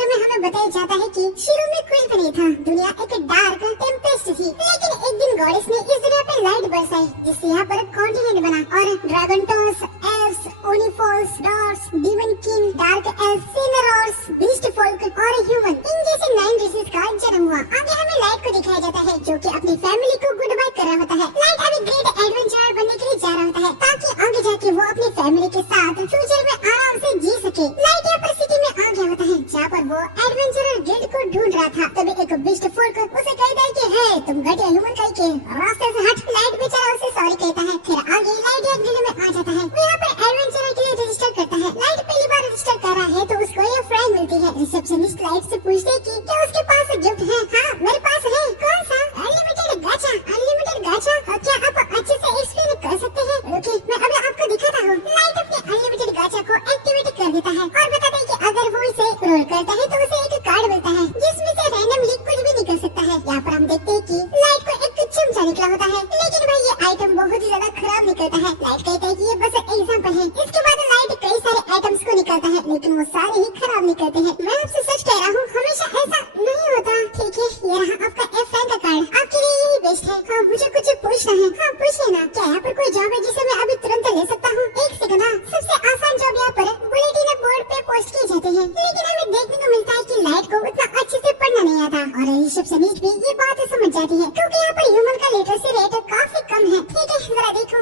शुरू में हमें बताया जाता है कि शुरू में कुछ भी नहीं था, दुनिया एक डार्क टेम्पेस्ट थी। लेकिन एक दिन गॉडेस ने इस दुनिया पे लाइट बरसाई, जिससे यहाँ पर कॉन्टिनेंट बना और ड्रैगनटॉस, एल्व्स, ओनिफॉल्स, डॉट्स, डिवन किंग, डार्क एल्फ, सिनरॉर्स, बीस्ट फोल्क और ह्यूमन, इन जैसे 9 रेसेस का जन्म हुआ। आगे हमें लाइट को दिखाया जाता है जो कि अपनी फैमिली को गुड बाय कर रहा होता है। लाइट अभी ग्रेट एडवेंचरर बनने के लिए जा रहा होता है ताकि आगे जाके वो अपनी फैमिली के साथ फ्यूचर में आराम से जी सके। लाइट यहाँ पर सिटी में आ गया होता है जहाँ पर वो एडवेंचरर गिल्ड को ढूंढ रहा था। तभी एक बीस्ट फोल्क उसे कहता है कि हे तुम घटिया ह्यूमन कहीं के रास्ते से हट। लाइट बेचारा उसे सॉरी कहता है। फिर आगे लाइट एक गिल्ड में आ जाता है। वो यहाँ पर एडवेंचरर के लिए रजिस्टर करता है। लाइट पहली बार रजिस्टर कर रहा है तो उसको ये फ्रेंड मिलती है। रिसेप्शनिस्ट लाइट से पूछते है कि क्या उसके पास गिफ्ट है। हाँ मेरे पास है। कौन सा? अनलिमिटेड गाचा। अनलिमिटेड गाचा? क्या आप अच्छे से एक्सप्लेन कर सकते हैं? ओके मैं अभी आपको दिखाता हूँ। लाइट अपने अनलिमिटेड गाचा को एक्टिवेट कर देता है और बताता है कि अगर वो इसे रोल करता है तो उसे एक कार्ड मिलता है जिसमें से रैंडमली कुछ भी निकल सकता है। यहाँ पर हम देखते हैं कि लाइट को एक चमचा निकला होता है, लेकिन भाई ये आइटम बहुत ही ज्यादा खराब निकलता है। लाइट कहता है कि ये बस एग्जाम्पल है। इसके बाद लाइट कई सारे आइटम्स को निकालता है, लेकिन वो सारे ही खराब निकलते हैं। मैं आपसे सच कह रहा हूँ, हमेशा ऐसा नहीं होता। ठीक है, ये रहा आपका एफ रैंक का कार्ड, आपके लिए यही बेस्ट है। हाँ मुझे कुछ पूछना है। हाँ पूछिए ना। क्या यहाँ पर कोई जॉब है जिसे मैं अभी तुरंत ले सकता हूँ? एक सेकंड। सबसे आसान जॉब यहाँ पर बुलेटिन बोर्ड पे पोस्ट किए जाते हैं, लेकिन हमें देखने को मिलता है कि लाइट को उतना अच्छे से पढ़ना नहीं आता और रिसेप्शनिस्ट भी ये बात समझ जाती है क्योंकि यहाँ पर ह्यूमन का लिटरेसी रेट काफी कम है। ठीक है जरा देखो,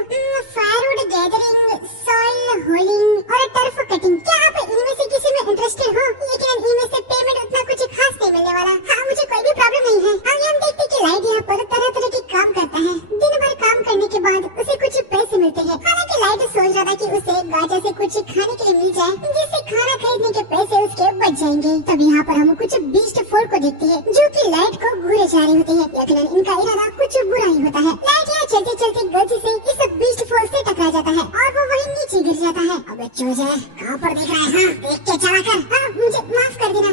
फायरवुड गैदरिंग, सॉइल होलिंग और टर्फ कटिंग। क्या आप इनमें से किसी में इंटरेस्टेड हो? लेकिन इनमें से पेमेंट उतना कुछ खास नहीं मिलने वाला। हाँ मुझे कोई भी प्रॉब्लम नहीं है। आगे हम देखते हैं कि लाइट यहाँ पर तरह तरह के काम करता है। दिन भर काम करने के बाद उसे कुछ पैसे मिलते हैं। हालांकि लाइट सोच रहा था कि उसे गाचा से कुछ खाने के लिए मिल जाए जिससे खाना खरीदने के पैसे उसके बच जाएंगे। तब यहाँ पर हम कुछ बीस्ट फोल्क को देखते हैं जो कि लाइट को घूरे जा रहे होते हैं, लेकिन इनका इरादा कुछ बुरा ही होता है। लाइट यहाँ चलते चलते गलती से इस बीस्ट फोल्क से टकरा जाता है और वो वहीं नीचे गिर जाता है। अबे चूजे कहाँ पर देख रहा है? हाँ देख के चला कर। हाँ मुझे माफ कर देना,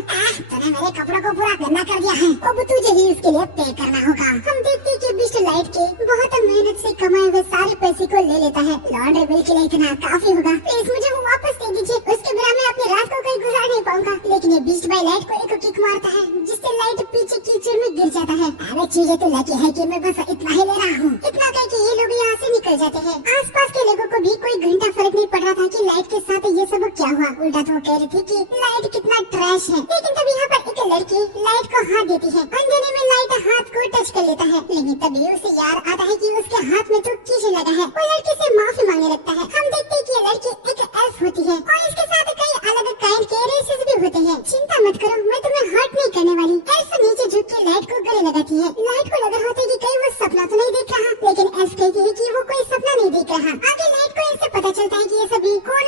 तूने मेरे कपड़ों को पूरा गंदा कर दिया है। अब तुझे ही इसके लिए पे करना होगा। हम देखते हैं कि बीस्ट लाइट के बहुत मेहनत से कमाए हुए सारे पैसे को ले लेता है। लॉन्ड्री बिल के लिए इतना काफी होगा, प्लीज मुझे वो वापस दे दीजिए। उसके बिना मैं अपनी रात को कहीं गुजार नहीं पाऊंगा। लेकिन ये बीस्ट बाय लाइट को एक किक मारता है जिससे लाइट पीछे कीचड़ में गिर जाता है। अरे चीजें तो लकी है कि मैं बस इतना ही ले रहा हूँ। इतना कह के ये लोग यहाँ से निकल जाते हैं। आसपास के लोगों को भी कोई घंटा फर्क नहीं पड़ रहा था कि लाइट के साथ ये सब क्या हुआ। उल्टा तो कह रही थी कि लाइट कितना ट्रैश है। लेकिन तभी यहाँ पर एक लड़की लाइट को हाथ देती है। अंधेरे में लाइट हाथ को टच कर लेता है, लेकिन तभी उसे याद आता है कि उसके हाथ में तो कीचड़ लगा है। वो लड़की से माफी मांगने लगता है। हम देखते हैं कि ये लड़की एक एल्फ होती है और इसके साथ कई अलग काइंड के रेसेस भी होते हैं। चिंता मत करो, मैं तुम्हें हर्ट नहीं करने वाली। एल्फ नीचे झुक के लाइट को गले लगाती है। लाइट को लग रहा होता है कि कहीं वो सपना तो नहीं देख रहा, लेकिन एल्फ कहती है कि वो कोई सपना नहीं देख रहा। आगे लाइट को इससे पता चलता है कि ये सभी कॉड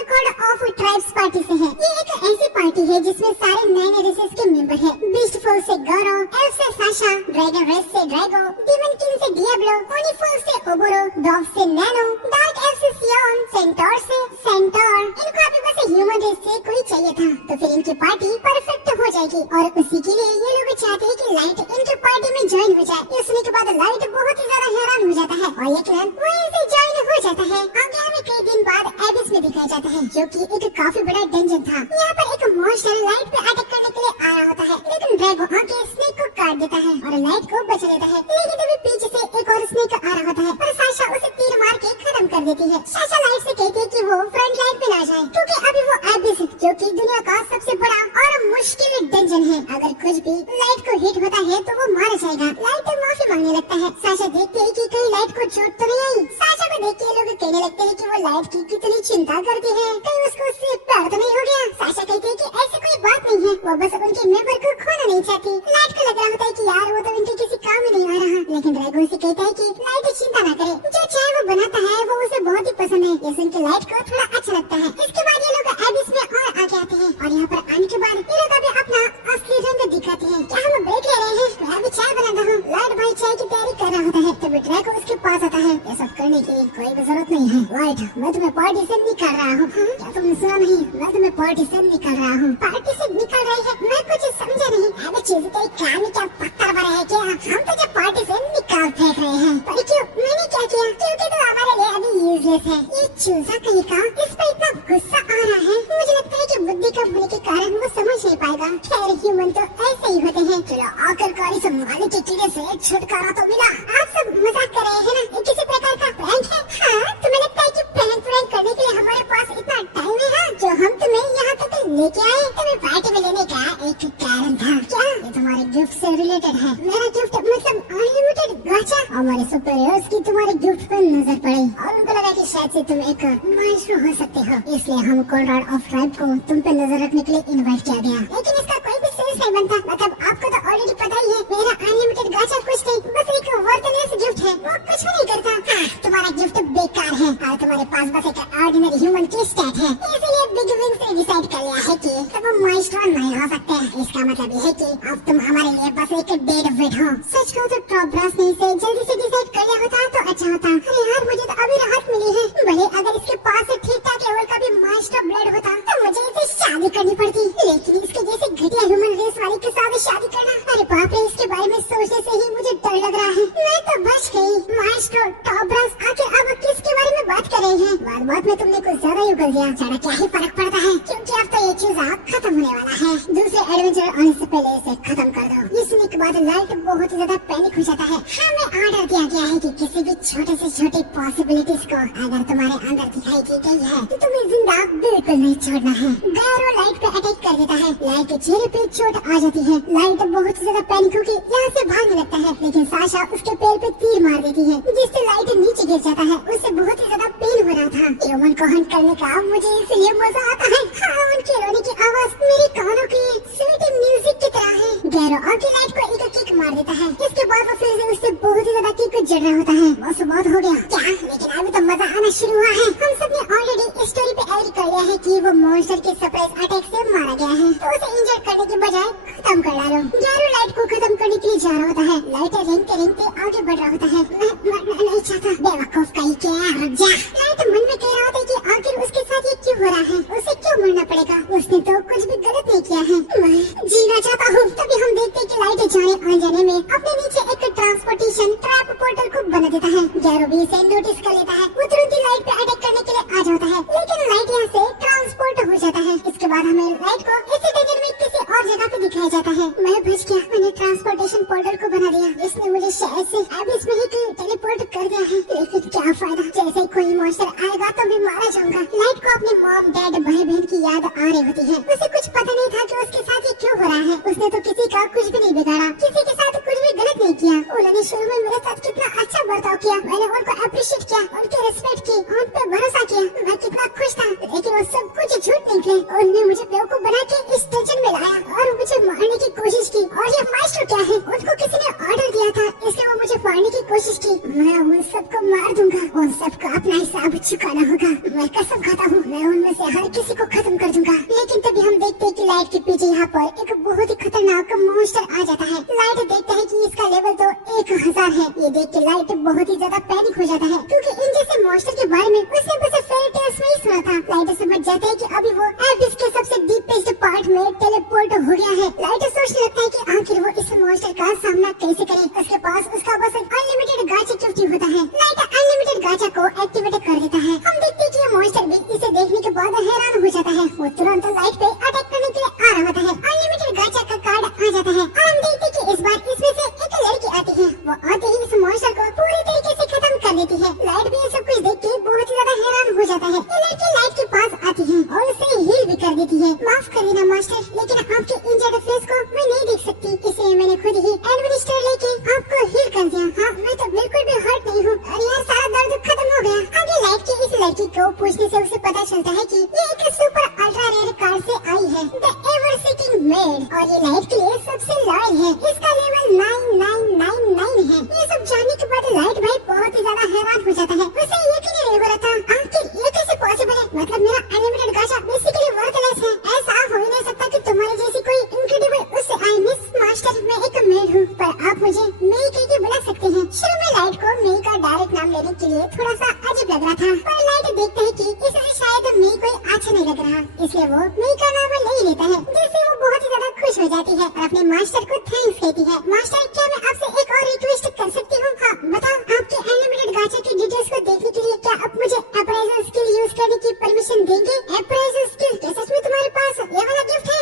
ऑफ ट्राइब्स पार्टी से है। ये एक ऐसी पार्टी है जिसमें सारे नए रेसेस के मेंबर हैं। बीस्ट फोल्क से गौरव, एल्फ से साशा, ड्रैगन रेस से ड्रैगो, डिमन किंग से डियाब्लो, ओनिफॉल्क से ओबोरो, डॉग से नैनो, डार्क एल्फ से सियोन, सेंटोर से सेंटोर। इनको अभी बस ह्यूमन रेस से कोई चाहिए था, तो फिर इनकी पार्टी परफेक्ट हो जाएगी और उसी के लिए ये लोग चाहते हैं कि लाइट इनके पार्टी में ज्वाइन हो जाए। ये सुनने के बाद लाइट बहुत ही ज्यादा हैरान हो जाता है और यकीनन वो इनसे ज्वाइन हो जाता है। आगे हमें कई दिन बाद एबिस में दिखाया जाता है जो कि एक काफी बड़ा डंजन था। यहाँ पर एक मॉन्स्टर लाइट पे अटैक करने के लिए आ रहा होता है, लेकिन ड्रैगो आके स्नेक को काट देता है और लाइट को बचा लेता है। लेकिन तभी पीछे से एक और स्नेक आ रहा होता है और साशा उसे तीर मार के खत्म कर देती है। साशा लाइट से कहती है कि वो फ्रंट लाइन पे ना जाए क्योंकि अभी वो एबिस जो कि दुनिया का सबसे बड़ा और मुश्किल डंजन है। अगर कुछ भी लाइट को हिट होता है तो वो मारा जाएगा। लाइट माफी मांगने लगता है। साशा देखती है कि कहीं लाइट को चोट तो नहीं आई। साशा को देख के लोग कहने लगते हैं कि वो लाइट की कितनी चिंता करती है, कहीं उसको उससे प्यार तो नहीं हो गया। साशा कहती है कि ऐसी कोई बात नहीं है, वो बस उनके मेंबर को खोना नहीं चाहती। लाइट को लग रहा होता है कि यार वो तो इनके किसी काम में नहीं आ रहा, लेकिन ड्रैगन से कहता है कि लाइट चिंता न करे, जो चाहे वो बनाता है वो उसे बहुत ही पसंद है। ये सुन के लाइट को थोड़ा अच्छा लगता है। इसके बाद ये लोग एबिस में और आगे आते हैं और यहाँ पर आने के बाद ये लोग अभी अपना असली रंग दिखाते हैं। क्या हम ब्रेक ले रहे हैं? मैं अभी चाय बनाता हूँ। लाइट भाई चाय की तैयारी कर रहा होता है, तभी ड्रैगन उसके पास आता है। ये सब करने की कोई भी जरूरत नहीं है लाइट, मैं तुम्हें पार्टी से निकाल रहा हूँ। क्या तुमने सुना नहीं? मैं तुम्हें पार्टी से निकाल रहा हूँ। पार्टी से निकाल रही है? मैं कुछ समझा नहीं। अरे चीज तेरी कान में क्या पत्थर भरा है क्या? हम तुझे पार्टी से निकाल फेंक रहे हैं। पर क्यों? मैंने क्या किया? क्योंकि तो हमारे लिए अभी यूजलेस है। ये चूजा कहीं का, इस पर इतना गुस्सा आ रहा है। मुझे लगता है कि बुद्धि का भूल के के कारण वो समझ नहीं पाएगा। खैर ह्यूमन तो ऐसे ही होते हैं। चलो आखिरकार इस मालिक के कीड़े से छुटकारा तो मिला। आप सब मजाक कर रहे हैं ना, ये किसी प्रकार का प्रैंक है? हाँ, तुम्हें लगता है कि प्रैंक करने के लिए हमारे पास इतना टाइम है? जो हम तुम्हें यहाँ तक लेके आए, तुम्हें पार्टी में लेने का एक कारण था। क्या ये तुम्हारे गिफ्ट से रिलेटेड है? मेरा गिफ्ट मतलब अनलिमिटेड गाचा? हमारे सुपरहीरोज की तुम्हारे गिफ्ट पर नजर पड़ी और उनको लगा कि शायद से तुम एक माइस्ट्रो हो सकते हो, इसलिए हम कॉनराड ऑफ ट्राइब को तुम पे नजर रखने के लिए इनवाइट किया गया। लेकिन इसका कोई भी सेंस नहीं बनता। मतलब आपको तो ऑलरेडी पता ही है मेरा अनलिमिटेड गाचा कुछ नहीं, बस एक वर्थलेस गिफ्ट है, वो कुछ भी नहीं करता। हाँ, तुम्हारा गिफ्ट बेकार है और तुम्हारे पास बस एक ऑर्डिनरी ह्यूमन की स्टैट है, इसलिए बिग विंग्स ने डिसाइड कर लिया है कि तुम माइस्ट्रो नहीं हो सकते। इसका मतलब ये है कि अब तुम हमारे लिए बस एक डेड वेट हो। सच कहूं तो टॉप ब्रास ने इसे जल्दी से डिसाइड कर लिया होता तो अच्छा होता। अरे यार, मुझे तो अभी राहत मिली है। भले अगर इसके पास ठीक ठाक लेवल का भी माइस्ट्रो ब्लड होता तो मुझे इसे शादी करनी पड़ती, लेकिन इसके जैसे घटिया ह्यूमन रेस वाले के साथ शादी करना, अरे बाप रे, इसके बारे में सोचने से ही मुझे डर लग रहा है। मैं तो बच गई। माइस्ट्रो, टॉप ब्रास, आखिर अब किसके बारे में बात कर रहे हैं? बात में तुमने कुछ ज्यादा ही उगल दिया। ज्यादा क्या ही फर्क पड़ता है, क्योंकि अब तो ये चीज खत्म होने वाला है। दूसरे एडवेंचर आने से पहले इसे खत्म कर दो। ये सुनने के बाद लाइट बहुत ही ज्यादा पैनिक हो जाता है। हमें ऑर्डर दिया गया है कि किसी भी छोटे से छोटे पॉसिबिलिटीज को अगर तुम्हारे अंदर दिखाई दी गई है तो तुम्हें जिंदा बिल्कुल नहीं छोड़ना है। गैरो लाइट पे अटैक कर देता है। लाइट के चेहरे पे चोट आ जाती है। लाइट बहुत ही ज्यादा पैनिक होकर यहाँ से भागने लगता है, लेकिन साशा उसके पैर पे तीर मार देती है, जिससे लाइट नीचे गिर जाता है। उससे बहुत ही ज्यादा पेन हो रहा था। ह्यूमन को हंट करने का मुझे इसलिए मजा आता है। हाँ, उनके रोने की आवाज मेरे कानों की स्वीट म्यूजिक की तरह है। गैरो आके लाइट को एक किक मार देता है। इसके बाद वो फिर से उससे बहुत ही ज्यादा किक जड़ रहा होता है। बस बहुत हो गया क्या? लेकिन अभी तो मजा आना शुरू हुआ है। हम सब ने ऑलरेडी स्टोरी पे ऐड कर लिया है कि वो मॉन्स्टर के सरप्राइज अटैक से मारा गया है, तो उसे इंजर्ड करने के बजाय खत्म कर डालो। गैरो लाइट को खत्म करने के लिए जा रहा होता है। लाइट रेंगते आगे बढ़ रहा होता है। मैं मरना नहीं चाहता। बेवकूफ कहीं के, रुक जा। लाइट मन में कह रहा होता है कि आखिर उसके साथ ये क्यों हो रहा है, उसे क्यों मरना पड़ेगा? उसने तो कुछ भी गलत नहीं किया है। मैं जीना चाहता हूँ। तभी हम देखते हैं कि लाइट जाने अनजाने में अपने नीचे एक ट्रांसपोर्टेशन ट्रैप पोर्टल को बना देता है। गैरो भी इसे नोटिस कर लेता है। वो तुरंत ही लाइट पे अटैक करने के लिए आ जाता है, लेकिन लाइट यहाँ से ट्रांसपोर्ट हो जाता है। इसके बाद हमें लाइट को इसी डजन में किसी और जगह पे दिखाया जाता है। मैं बच गया। मैंने ट्रांसपोर्टेशन पोर्टल को बना दिया, जिसने मुझे शायद से एबिस में ही टेलीपोर्ट कर दिया है। लेकिन क्या फायदा, जैसे कोई मॉन्स्टर आएगा तो मैं मारा जाऊंगा। लाइट को अपने मॉम, डैड, भाई बहन की याद आ रही होती है। उसे कुछ पता नहीं था कि उसके साथ ये क्यों हो रहा है। उसने तो किसी का कुछ भी नहीं बिगाड़ा, किसी के साथ कुछ भी गलत नहीं किया। उन्होंने शुरू में मेरे साथ कितना अच्छा बर्ताव किया। मैंने उनको अप्रिशिएट किया, उनकी रिस्पेक्ट की, उन पे भरोसा किया। मैं कितना खुश था, लेकिन वो सब कुछ झूठ निकले। उन्होंने मुझे बेवकूफ बना के इस टेंशन में लाया और मुझे मारने की कोशिश की। और ये माइस्ट्रो क्या है, उनको किसी ने ऑर्डर दिया था, इसलिए वो मुझे मारने की कोशिश की। मैं उन सबको मार दूंगा, उन सबको अपना हिसाब चुकाना होगा। मैं कसम खाता हूँ, मैं उनमें से हर किसी को खत्म कर दूंगा। लेकिन तभी हम देखते हैं कि लाइट के पीछे यहाँ पर एक बहुत ही खतरनाक मॉन्स्टर आ जाता है। लाइट देखता है कि इसका लेवल तो 1000 है। ये देख के लाइट बहुत ही ज्यादा पैनिक हो जाता है, क्योंकि इन जैसे मॉन्स्टर के बारे में उसने बस फेयरी टेल्स में ही सुना था। लाइट समझ जाता है कि अभी वो एबिस के सबसे डीपेस्ट पार्ट में टेलीपोर्ट हो गया है। लाइट सोचने लगता है कि आखिर वो इस मॉन्स्टर का सामना कैसे करे। उसके पास उसका बस अनलिमिटेड गाचा गिफ्ट होता है। लाइट अनलिमिटेड गाचा को एक्टिवेट कर देता है। हम देखते हैं कि ये मॉन्स्टर भी इसे देखने के बाद हैरान हो जाता है। वो तुरंत लाइट पे अटैक करने के लिए आ रहा होता है। अनलिमिटेड गाचा का कार्ड आ जाता है और हम देखते हैं कि इस बार इसमें से एक लड़की आती है। वो आते ही इस मॉन्स्टर को पूरी तरीके से खत्म कर देती है। लाइट भी ये सब कुछ देख के बहुत ही ज्यादा हैरान हो जाता है। ये लड़की लाइट के पास आती है और उसे हील भी कर देती है। माफ कर देना मास्टर, लेकिन आपके इंजर्ड फेस को मैं नहीं देख सकती, इसलिए मैंने खुद ही एडमिनिस्टर लेके आपको हील कर दिया। हाँ, मैं तो बिल्कुल भी हर्ट नहीं हूँ और यार सारा दर्द खत्म हो गया। आगे लाइट की इस लड़की को पूछने से उसे पता चलता है कि ये एक सुपर अल्ट्रा रेयर कार से आई है, द एवर सीकिंग मेड, और ये लाइट के लिए सबसे लॉयल है। इसका लेवल 9999 है। ये सब जानने के बाद लाइट भाई बहुत ही ज्यादा हैरान हो जाता है। उसे यकीन ही नहीं हो रहा था, आखिर ये कैसे पॉसिबल है? मतलब मेरा अनलिमिटेड गाचा बेसिकली वर्थलेस है। ऐसा हो ही नहीं सकता कि तुम्हारे जैसी कोई इनक्रेडिबल उससे आई मिस मास्टर, मैं एक मेड हूँ, पर आप मुझे मेई कह के बुला सकते हैं। शुरू में लाइट को मेई का डायरेक्ट नाम लेने के लिए थोड़ा सा अजीब लग रहा था, पर लाइट देखता है कि इसे शायद मेई कोई अच्छा नहीं लग रहा, इसलिए वो मेई का नाम ले लेता है, जिससे वो बहुत ही ज्यादा खुश हो जाती है और अपने मास्टर को थैंक्स कहती है। मास्टर, क्या मैं आपसे एक और रिक्वेस्ट कर सकती हूँ? हाँ बताओ। आपके अनलिमिटेड गाचा की डिटेल्स को देखने के लिए क्या आप मुझे अप्राइजल स्किल यूज करने की परमिशन देंगे? अप्राइजल स्किल क्या सच में तुम्हारे पास ये वाला गिफ्ट है?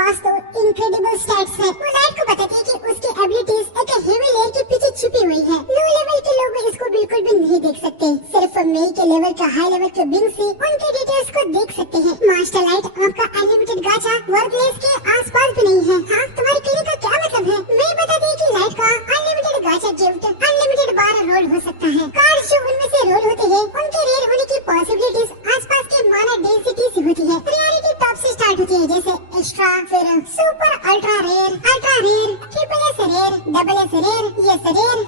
पास तो इनक्रेडिबल स्टैट्स है। वो लाइट को बताती है कि उसकी एबिलिटीज एक हेवी लेयर के पीछे छुपी हुई है। लो लेवल के लोग इसको बिल्कुल भी नहीं देख सकते, सिर्फ मेई के लेवल का हाई लेवल के बिंग से उनके डिटेल्स को देख सकते हैं। मास्टर लाइट आपका अनलिमिटेड गाचा वर्कलेस के आसपास भी नहीं है। हाँ, तुम्हारे कहने का क्या मतलब है? मैं बता दी कि लाइट का अनलिमिटेड गाचा गिफ्ट अनलिमिटेड बार रोल हो सकता है। कार्ड जो उनमें से रोल होते हैं उनके रेयर होने की पॉसिबिलिटीज आसपास के माना डेंसिटी से होती है। रियलिटी टॉप से स्टार्ट होती है, जैसे एक्स्ट्रा, फिर super, ultra rare, triple S rare, double S rare, S rare,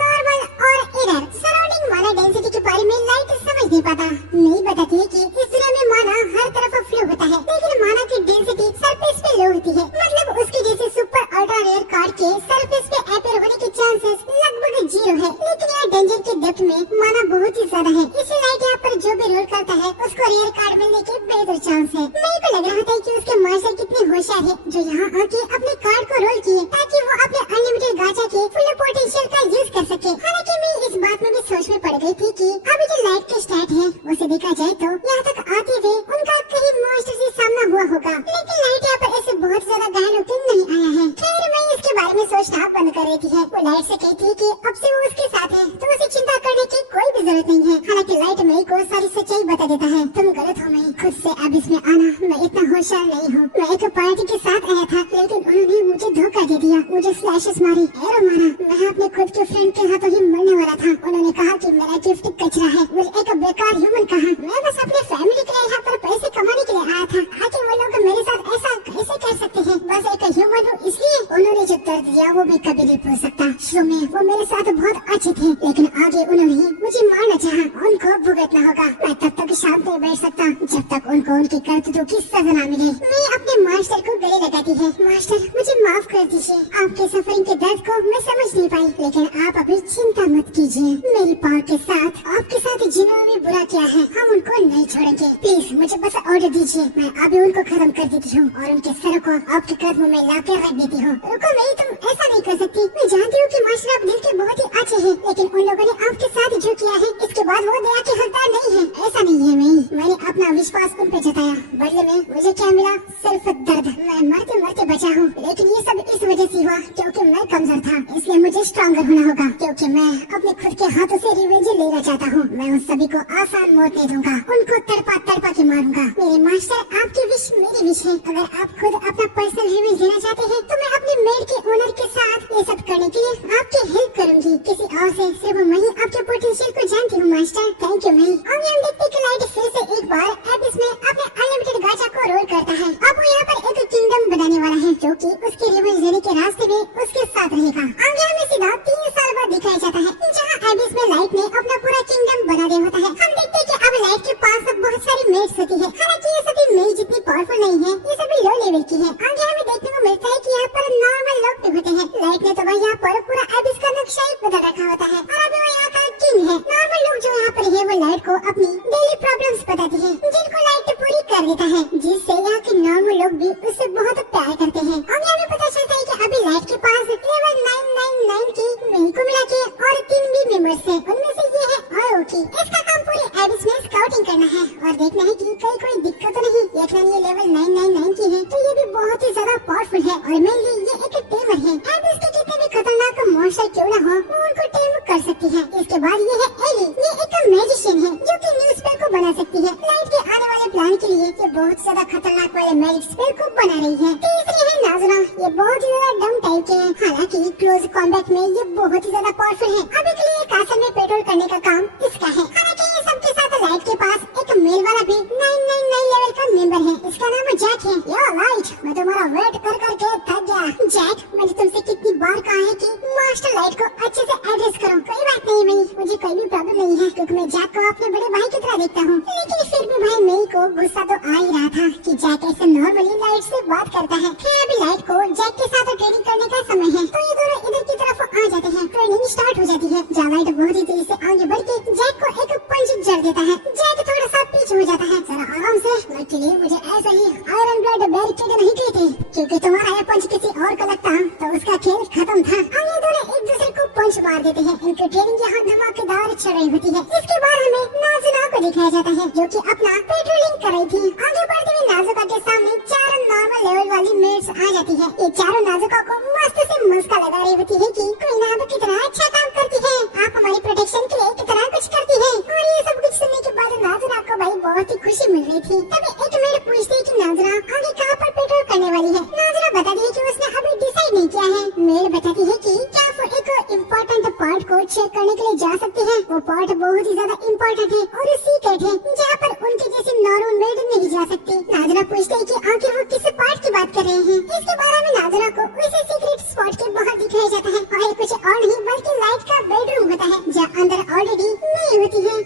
normal और एरर। सराउंडिंग माना डेंसिटी के बारे में लाइट समझ नहीं पाता। नहीं बताती है कि इस दुनिया में माना हर तरफ फ्लो होता है, लेकिन माना की डेंसिटी सरफेस पे लो होती है। मतलब उसके जैसे सुपर अल्ट्रा रेयर कार्ड के सरफेस पे अपीयर होने के चांसेस लगभग 0 है। लेकिन यहाँ डेंजर के डेप्थ में माना बहुत ही ज्यादा है, इसलिए लाइट यहाँ पर जो भी रोल करता है उसको रेयर कार्ड मिलने के बेहतर चांस है। मेरे को लग रहा था कि उसके मास्टर कितने होशियार है जो यहाँ आके अपने कार्ड को रोल किए ताकि वो अपने अनलिमिटेड गाचा के फुल पोटेंशियल का यूज कर सके। हालांकि मैं इस बात में भी सोच में पड़ गई थी कि अभी जो लाइट के स्टैट है उसे देखा जाए तो यहाँ तक आते हुए उनका कहीं मास्टर से सामना हुआ होगा, लेकिन लाइट यहाँ पर ऐसे बहुत ज्यादा गहन होकर नहीं आया है। खैर, मैं इसके बारे में सोचना बंद कर रही थी। वो लाइट से कहती है कि अब से वो उसके साथ है तो उसे चिंता करने की कोई भी जरूरत नहीं है। हालांकि लाइट मेरे को सारी सच्चाई बता देता है, तुम गलत हो मैं खुद से अब इसमें आना, मैं इतना होशियार नहीं हूँ। मैं एक पार्टी के साथ आया था लेकिन उन्होंने मुझे धोखा दे दिया, मुझे स्लैशेस मारी, एरो मारा। मैं अपने खुद के फ्रेंड के हाथों ही मरने वाला था। उन्होंने कहा कि मेरा गिफ्ट कचरा है, मुझे एक बेकार ह्यूमन कहा। मैं बस अपने फैमिली के लिए यहाँ पर पैसे कमाने के लिए आया था। आके वो लोग मेरे साथ ऐसा कैसे कर सकते हैं? बस एक ह्यूमन हूँ इसलिए। उन्होंने जो दर्द दिया वो भी कभी नहीं भूल सकता। शुरू में वो मेरे साथ बहुत अच्छे थे, लेकिन आगे उन्होंने मुझे मारना चाहा। उनको भुगतना होगा। मैं तब तक शांत नहीं बैठ सकता जब तक उनको उनकी करतूतों की सजा न मिले। मैं अपने मास्टर को गले लगाती है, मास्टर मुझे माफ कर दीजिए, आपके सफरिंग के दर्द को मैं समझ नहीं पाई, लेकिन आप अभी चिंता मत कीजिए। मेरी पावर के साथ आपके साथ जिन्होंने भी बुरा किया है हम उनको नहीं छोड़ेंगे। प्लीज मुझे बस ऑर्डर दीजिए, मैं अभी उनको खत्म कर देती हूँ और उनके सर को आपके कदमों में ला कर रख देती हूँ। रुको नहीं, तुम ऐसा नहीं कर सकती। मैं जानती हूँ कि मास्टर आप दिल के बहुत ही अच्छे हैं, लेकिन उन लोगों ने आपके साथ जो किया है इसके बाद वो दया के हकदार नहीं है। ऐसा नहीं है, मैंने अपना विश्वास उन पे जताया, बदले में मुझे क्या मिला? सिर्फ दर्द। मैं मरते मरते बचा हूँ, लेकिन ये सब इस वजह से हुआ क्योंकि मैं कमजोर था, इसलिए मुझे स्ट्रॉन्गर होना होगा। क्योंकि मैं अपने खुद के हाथों से रिवेंज लेना चाहता हूँ। मैं उन सभी को आसान मौत नहीं दूंगा, उनको तड़पा तड़पा के मारूंगा। मेरे मास्टर आपकी विश मेरी विश है। अगर आप खुद अपना पर्सनल रिवेंज लेना चाहते हैं तो मैं अपने मेड के ओनर के साथ ये सब करने के लिए आपकी हेल्प करूंगी। किसी और से सिर्फ मैं ही आपके पोटेंशियल को जानती हूँ मास्टर। थैंक यू मैं। अब हम देखते कि लाइट फिर से एक बार एबिस में अपने अनलिमिटेड गाचा को रोल करता है। अब वो यहाँ पर एक किंगडम बनाने वाला है जो कि उसके रिवेंज लेने के रास्ते में उसके साथ रहेगा। आगे हमें सीधा 3 साल बाद दिखाया जाता है जहाँ एबिस में लाइट ने अपना पूरा किंगडम बना दिया होता है। हम देखते हैं कि अब लाइट के पास अब बहुत सारी मेट्स होती है। हालांकि ये सभी मेट जितनी पावरफुल नहीं है, ये सभी लो लेवल की है। आगे हमें देखने को मिलता है कि यहाँ पर नॉर्मल लोग भी होते हैं। लाइट ने तो यहाँ पर पूरा एबिस का नक्शा ही बदल रखा होता है और अभी वो यहाँ का किंग है। नॉर्मल लोग जो यहाँ पर है वो लाइट को अपनी डेली प्रॉब्लम्स बताते हैं, जिनको लाइट पूरी कर देता है, जिससे यहाँ के नॉर्मल लोग भी उससे बहुत प्यार करते हैं। और हमें पता चलता है कि अभी लाइट के पास लेवल 999 की मेरी को मिला के और 3 भी मेंबर्स हैं। उनमें से ये है आयोकी। इसका काम पूरी एबिस में स्काउटिंग करना है और देखना है कि कोई दिक्कत तो नहीं। देखना ये लेवल 999 की है तो ये भी बहुत ही ज्यादा पावरफुल है और मेनली ये एक टेमर है। एबिस के कितने भी खतरनाक मॉन्स्टर क्यों न हो वो उनको टेम कर सकती है। इसके बाद ये है एली। ये एक मैजिशियन है जो कि न्यू स्पेल को बना सकती है। लाइट के आने वाले प्लान के लिए ये बहुत ज्यादा खतरनाक वाले मैजिक स्पेल को बना रही है। तीसरी है नाज़ुना। ये बहुत ही ज्यादा डम टाइप के हैं, हालांकि क्लोज कॉम्बैट में ये बहुत ही ज्यादा पावरफुल है। अभी के लिए कासल में पेट्रोल करने का काम इसका है। हालांकि ये सबके साथ लाइट के पास एक मेल वाला भी 999 लेवल का मेंबर है। इसका नाम जैक है। यो लाइट, मैं तुम्हारा वेट कर करके थक गया। जैक, मैंने तुमसे कितनी बार कहा है कि मास्टर लाइट को अच्छे से एड्रेस करो। कोई बात नहीं भाई, मुझे कोई भी प्रॉब्लम नहीं है क्योंकि मैं जैक को अपने बड़े भाई की तरह देखता हूँ। लेकिन फिर भी भाई मेरी को गुस्सा तो आ ही रहा था कि जैक ऐसे नॉर्मली लाइट से बात करता है। फिर अभी लाइट को जैक के साथ ट्रेनिंग करने का समय है तो ये दोनों इधर की तरफ आ जाते हैं। ट्रेनिंग स्टार्ट हो जाती है जहाँ लाइट बहुत ही तेजी से आगे बढ़ के जैक को एक पंच जड़ देता है। जैक थोड़ा सा पीछे हो जाता है। जरा आराम से। एक्चुअली मुझे ऐसा ही आयरन ब्लड बैरिकेड नहीं कहते, क्योंकि तुम्हारा ये पंच किसी और को लगता तो उसका खेल खत्म था। अब ये दोनों एक दूसरे को पंच मार देते हैं। इनकी ट्रेनिंग यहाँ धमाकेदार चल रही होती है। इसके बाद हमें नाज़ुना को दिखाया जाता है जो कि अपना पेट्रोलिंग कर रही थी। आगे बढ़ते हुए नाज़ुका के सामने 4 नॉर्मल लेवल वर्ल्ड वाली मेड्स आ जाती है। ये चारों नाजुका को मस्त से मस्का लगा रही होती है कि क्वीन आप कितना अच्छा काम करती है, आप हमारी प्रोटेक्शन के लिए कितना कुछ करती है। और ये सब कुछ सुनने के बाद नाज़रा को भाई बहुत ही खुशी मिल रही थी। तभी एक मेड पूछती है कि नाज़रा आगे कहाँ पर पेट्रोल करने वाली है। नाज़रा बताती है कि उसने अभी डिसाइड नहीं किया है। मेड बताती है कि क्या वो एक इम्पोर्टेंट पार्ट को चेक करने के लिए जा सकती है। वो पार्ट बहुत ही ज्यादा इम्पोर्टेंट है और सीक्रेट है, जहाँ पर उनके जैसे नॉर्मल मेड नहीं जा सकती। नाज़रा पूछती है कि आखिर वो किस पार्ट की बात कर रहे हैं। इसके बारे में नाज़रा को उसे सीक्रेट स्पॉट के बाहर दिखाया जाता है और ये कुछ और नहीं बल्कि लाइट का बेडरूम होता है, जहाँ अंदर ऑलरेडी नहीं होती है।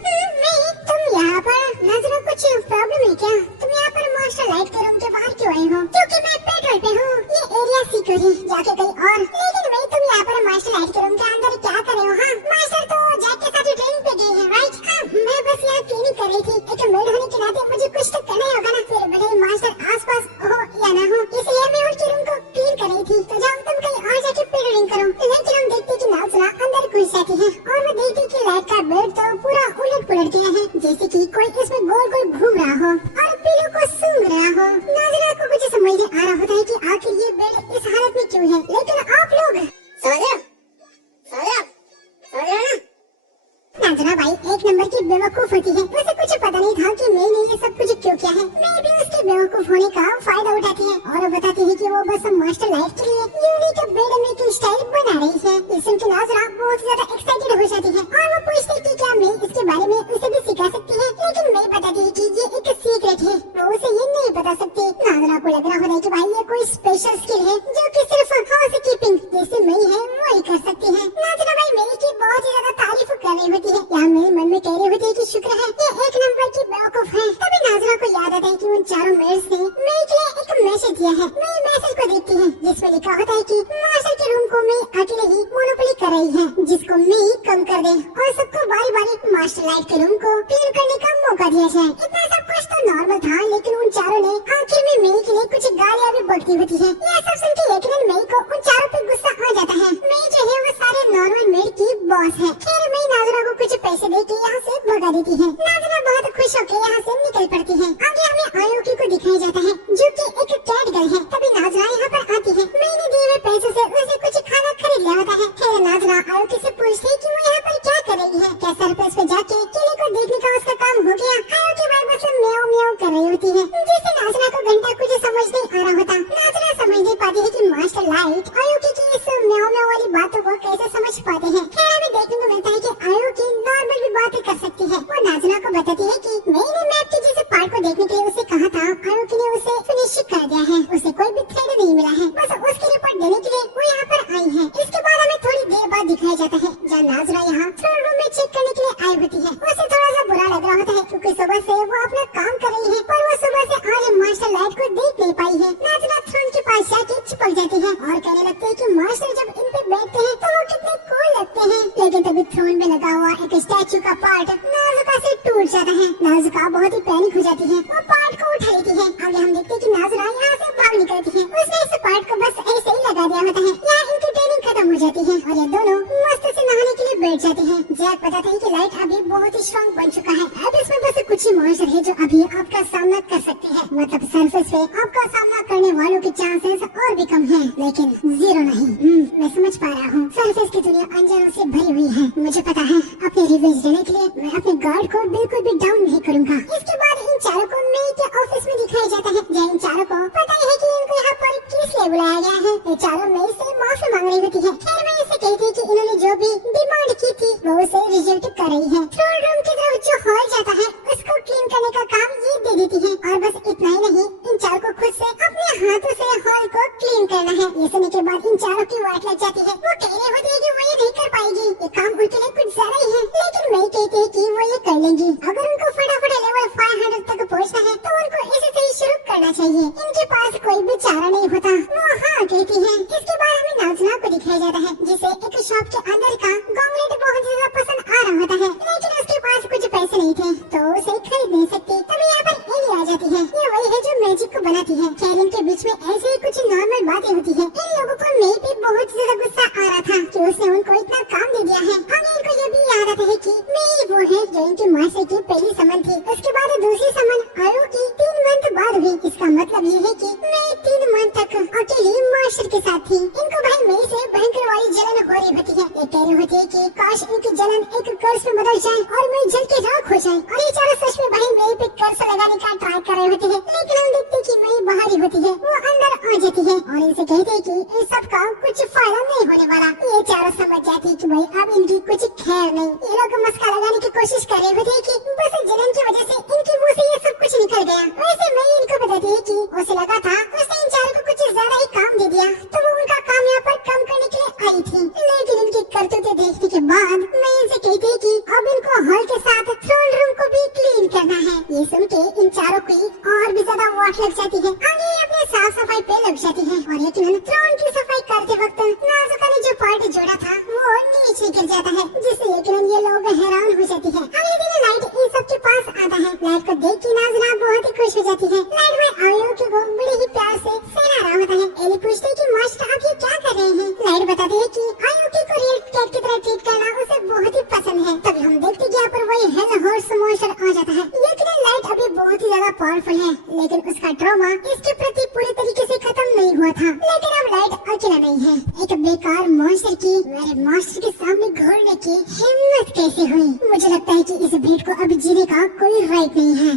तुम यहाँ पर नाज़रा कुछ प्रॉब्लम है क्या? तुम यहाँ पर मास्टर लाइट के रूम के बाहर क्यों आए हो? क्योंकि मैं पेट्रोल पे हूँ, ये एरिया सिक्योर है, जाके कहीं और। लेकिन भाई तुम यहाँ पर मास्टर लाइट के रूम के अंदर क्या कर रहे हो? हाँ मास्टर तो जैक के साथ ट्रेनिंग पे गए हैं, राइट? हाँ मैं बस यहाँ क्लीनिंग कर रही थी। एक मेड होने के नाते मुझे कुछ तो करना ही होगा ना, फिर भले मास्टर आसपास हो या ना हो, इसलिए मैं उनके रूम को क्लीन कर रही थी। तो जाओ तुम कहीं और जाके पेट्रोलिंग करो। लेकिन हम देखते कि नाज़रा अंदर घुस जाती है और वो देखती कि लाइट का बेड तो पूरा उलट पुलट गया है, जैसे कि कोई इसमें गोल गोल घूम रहा हो और पिलो को सूंघ रहा हो। नाज़रा को कुछ समझ नहीं आ रहा होता है कि आखिर ये बेड इस हालत में क्यों है। लेकिन आप लोग नाज़रा भाई एक नंबर की बेवकूफ होती है। उसे कुछ पता नहीं था कि मैंने ये सब कुछ क्यों किया है। मैं भी उसके बेवकूफ होने का फायदा उठाती है और बताती है कि वो बस मास्टर लाइफ के लिए यूनिक बेड मेकिंग स्टाइल बना रही है। ये सुन के नाज़रा बहुत ज्यादा एक्साइटेड हो जाती है और वो पूछती है कि क्या मैं इसके बारे में उसे भी सिखा सकती है। लेकिन मैं बताती है कि ये एक सीक्रेट है, वो उसे ये नहीं बता सकती। नाज़रा को लग रहा होता है कि भाई ये कोई स्पेशल स्किल है जो कि सिर्फ हाउस कीपिंग जैसे मैं है वही कर सकती है। नाज़रा भाई मेरी की बहुत ही ज्यादा तारीफ कर रही होती है, या मेरे मन में कह रही होती है कि शुक्र है ये एक नंबर की बेवकूफ है। तभी नाज़रा को याद आता है कि उन चारों मेड्स ने मेरे के लिए एक मैसेज दिया है। मैं मैसेज को देखती है जिसमें लिखा होता है कि मास्टर के रूम को मैं अकेले ही मोनोपोली कर रही है, जिसको मैं ही कम कर दे और सबको बारी बारी मास्टर लाइट के रूम को क्लीन करने का मौका दिया जाए। इतना सब कुछ तो नॉर्मल था, लेकिन उन चारों ने आखिर में मेरी के लिए कुछ गालियाँ भी बकती होती है। यह सब सुन के यकीनन मेरी को उन चारों पे गुस्सा आ जाता है। मैं जो है वो सारे नॉर्मल मेड की बॉस है। खैर मैं नाज़रा को कुछ पैसे दे के यहाँ से भगा देती है। नाज़रा बहुत खुश होकर यहाँ से निकल पड़ती है। आगे हमें आयोकी को दिखाया जाता है जो कि एक कैट गर्ल है। तभी नाज़रा यहाँ पर आती है। मैंने दिए हुए पैसों से उसे कुछ खाना खरीद लिया होता है। खैर नाज़रा आयोकी से पूछती है कि वो यहाँ पर क्या कर रही है। क्या सरप्लस पे जाके किले को देखने का उसका काम हो गया? आयोकी भाई बस म्याऊं म्याऊं कर रही होती है, जिससे नाज़रा को घंटा कुछ समझ नहीं आ रहा होता। नाज़रा समझ नहीं पाती है कि मास्टर लाइट आयोकी की इस म्याऊं म्याऊं वाली बातों को कैसे समझ पाते हैं। खैर हमें देखने को मिलता है कि आयोकी नॉर्मल भी बातें कर सकती है। वो नाज़रा को बताती है कि मैंने मैप के जैसे पार्ट को देखने के लिए उसे कहा था। आयोकी ने उसे सुनिश्चित कर दिया है, उसे कोई भी थ्रेड नहीं मिला है, बस उसकी रिपोर्ट देने के लिए वो यहाँ पर आई है। इसके बाद हमें थोड़ी देर बाद दिखाया जाता है जहाँ नाज़रा यहाँ थ्रोन रूम में चेक करने के लिए आई होती है। उसे थोड़ा सा बुरा लग रहा होता है क्योंकि सुबह से वो अपना काम कर रही है, पर वो सुबह से आज मास्टर लाइट को देख नहीं पाई है। नाज़रा थ्रोन के पास जाके चिपक जाती है और कहने लगती है कि मास्टर जब इन पे बैठते हैं तो वो कितने कूल लगते हैं। लेकिन तभी थ्रोन में लगा हुआ एक स्टैचू का पार्ट नाज़ुका से टूट जाता है। नाज़ुका बहुत ही पैनिक हो जाती है, वो पार्ट को उठा लेती है। आगे हम देखते हैं कि नाज़रा यहाँ से भाग निकलती है। उसने इस पार्ट को बस ऐसे ही लगा दिया होता है। यहाँ इनकी ट्रेनिंग खत्म हो जाती है और ये दोनों मस्त से नहाने के लिए बैठ जाते हैं। जैक बताता है कि लाइट अभी बहुत ही स्ट्रॉन्ग बन चुका है। अब इसमें बस कुछ ही मॉन्स्टर है जो अभी आपका सामना कर सकते हैं। मतलब सरफेस पे आपका सामना करने वालों के चांसेस और भी कम है, लेकिन जीरो नहीं। मैं समझ पा रहा हूँ सरफेस की दुनिया अनजानों से भरी हुई है। मुझे पता है अपने रिवेंज लेने के लिए मैं अपने गार्ड को बिल्कुल भी डाउन नहीं करूँगा। इसके बाद इन चारों को मैं के ऑफिस में दिखाया जाता है, जहाँ इन चारों को पता है कि इनको यहाँ पर किस लिए बुलाया गया है। ये चारों मेरे से माफी मांग रही होती है। खैर मैं इसे कहती है कि इन्होंने जो भी डिमांड की थी वो उसे रिजेक्ट कर रही है। थ्रोन रूम की तरफ जो हॉल जाता है उसको क्लीन करने का काम ये दे देती है और बस इतना ही नहीं, इन चारों को खुद से अपने हाथों से हॉल को क्लीन करना है। ये सुनने के बाद इन चारों की वाट लग जाती है। वो कह रही होती है कि वो ये नहीं कर पाएगी, ये काम उनके लिए कुछ ज्यादा ही है। लेकिन मैं कहती है कि वो ये कर लेंगी। अगर उनको फटाफट लेवल 500 तक पहुँचना है तो उनको इसे से ही शुरू करना चाहिए। इनके पास कोई भी चारा नहीं होता। वो हाँ कहती है। इसके बाद हमें नाज़रा को दिखाया जाता है जिसे एक शॉप के अंदर का गॉन्गलेट बहुत ज्यादा पसंद आ रहा होता है, लेकिन उसके पास कुछ पैसे नहीं थे तो उसे खरीद नहीं सकती। तभी यहाँ पर एली आ जाती है। ये वही है जो मैजिक को बनाती है। खैर इनके बीच में ऐसे ही कुछ नॉर्मल बातें होती है। इन लोगों को मेरी पे बहुत ज्यादा गुस्सा आ रहा था कि उसने उनको इतना काम दे दिया है। आगे इनको ये भी याद आता है कि मेरी वो है जो इनके मास्टर की पहली समन थी। उसके बाद दूसरी समन आयो की 3 मंथ बाद हुई। इसका मतलब ये है कि मैं 3 मंथ के साथ थी। इनको भाई मेरी से भयंकर वाली जलन हो रही होती है। ये कह रहे होते हैं कि काश इनकी जलन एक कर्ज में बदल जाए और मैं जल के राख हो जाए। और ये चारों सच में भाई मेरे पे कर्ज लगाने का ट्राई कर रहे होते हैं, लेकिन हम देखते कि मैं बाहर ही होती है, वो अंदर आ जाती है और इनसे कहते हैं कि इस सब का कुछ फायदा नहीं होने वाला। ये चारों समझ जाती है कि भाई अब इनकी कुछ खैर नहीं। ये लोग मस्का लगाने की कोशिश कर रहे होते हैं कि बस जलन की वजह से इनके मुंह से ये सब कुछ निकल गया। वैसे मैं इनको बताती है कि उसे लगा था उसने इन चारों को कुछ ज्यादा ही काम दे दिया, तो वो उनका काम यहाँ पर कम करने के लिए आई थी। लेकिन इनकी करतूतें देखने के बाद मैं इनसे कहती कि अब इनको हॉल के साथ थ्रोन रूम को भी क्लीन करना है। ये सुन के इन चारों की और भी ज्यादा वाट लग जाती है। आगे अपने साफ सफाई पे लग जाती है और यकीनन थ्रोन की सफाई करते वक्त नाजुका ने जो पार्ट जोड़ा था वो नीचे गिर जाता है, जिससे यकीनन ये लोग हैरान हो जाती है। अगले दिन लाइट इन सब के पास आता है। लाइट को देख के नाज़िरा बहुत ही खुश हो जाती है। लाइट में आयोकी को बड़े ही प्यार से सहला रहा होता है। एली पूछती है कि मास्टर आप ये क्या कर रहे हैं? लाइट बताती है कि आयोकी को रियल कैट की तरह ट्रीट करना उसे बहुत ही पसंद है। तभी हम देखते हैं कि यहाँ पर वही हेल हॉर्स मॉन्स्टर आ जाता है। लेकिन लाइट अभी बहुत ही ज्यादा पावरफुल है, लेकिन उसका ट्रॉमा इसके प्रति पूरी तरीके से खत्म नहीं हुआ था। लेकिन अब लाइट अकेला नहीं है। एक बेकार मॉन्स्टर की मेरे मास्टर के सामने घोड़ने की हिम्मत कैसे हुई? मुझे लगता है कि इस भेंट को अभी जीने का कोई राइट नहीं है।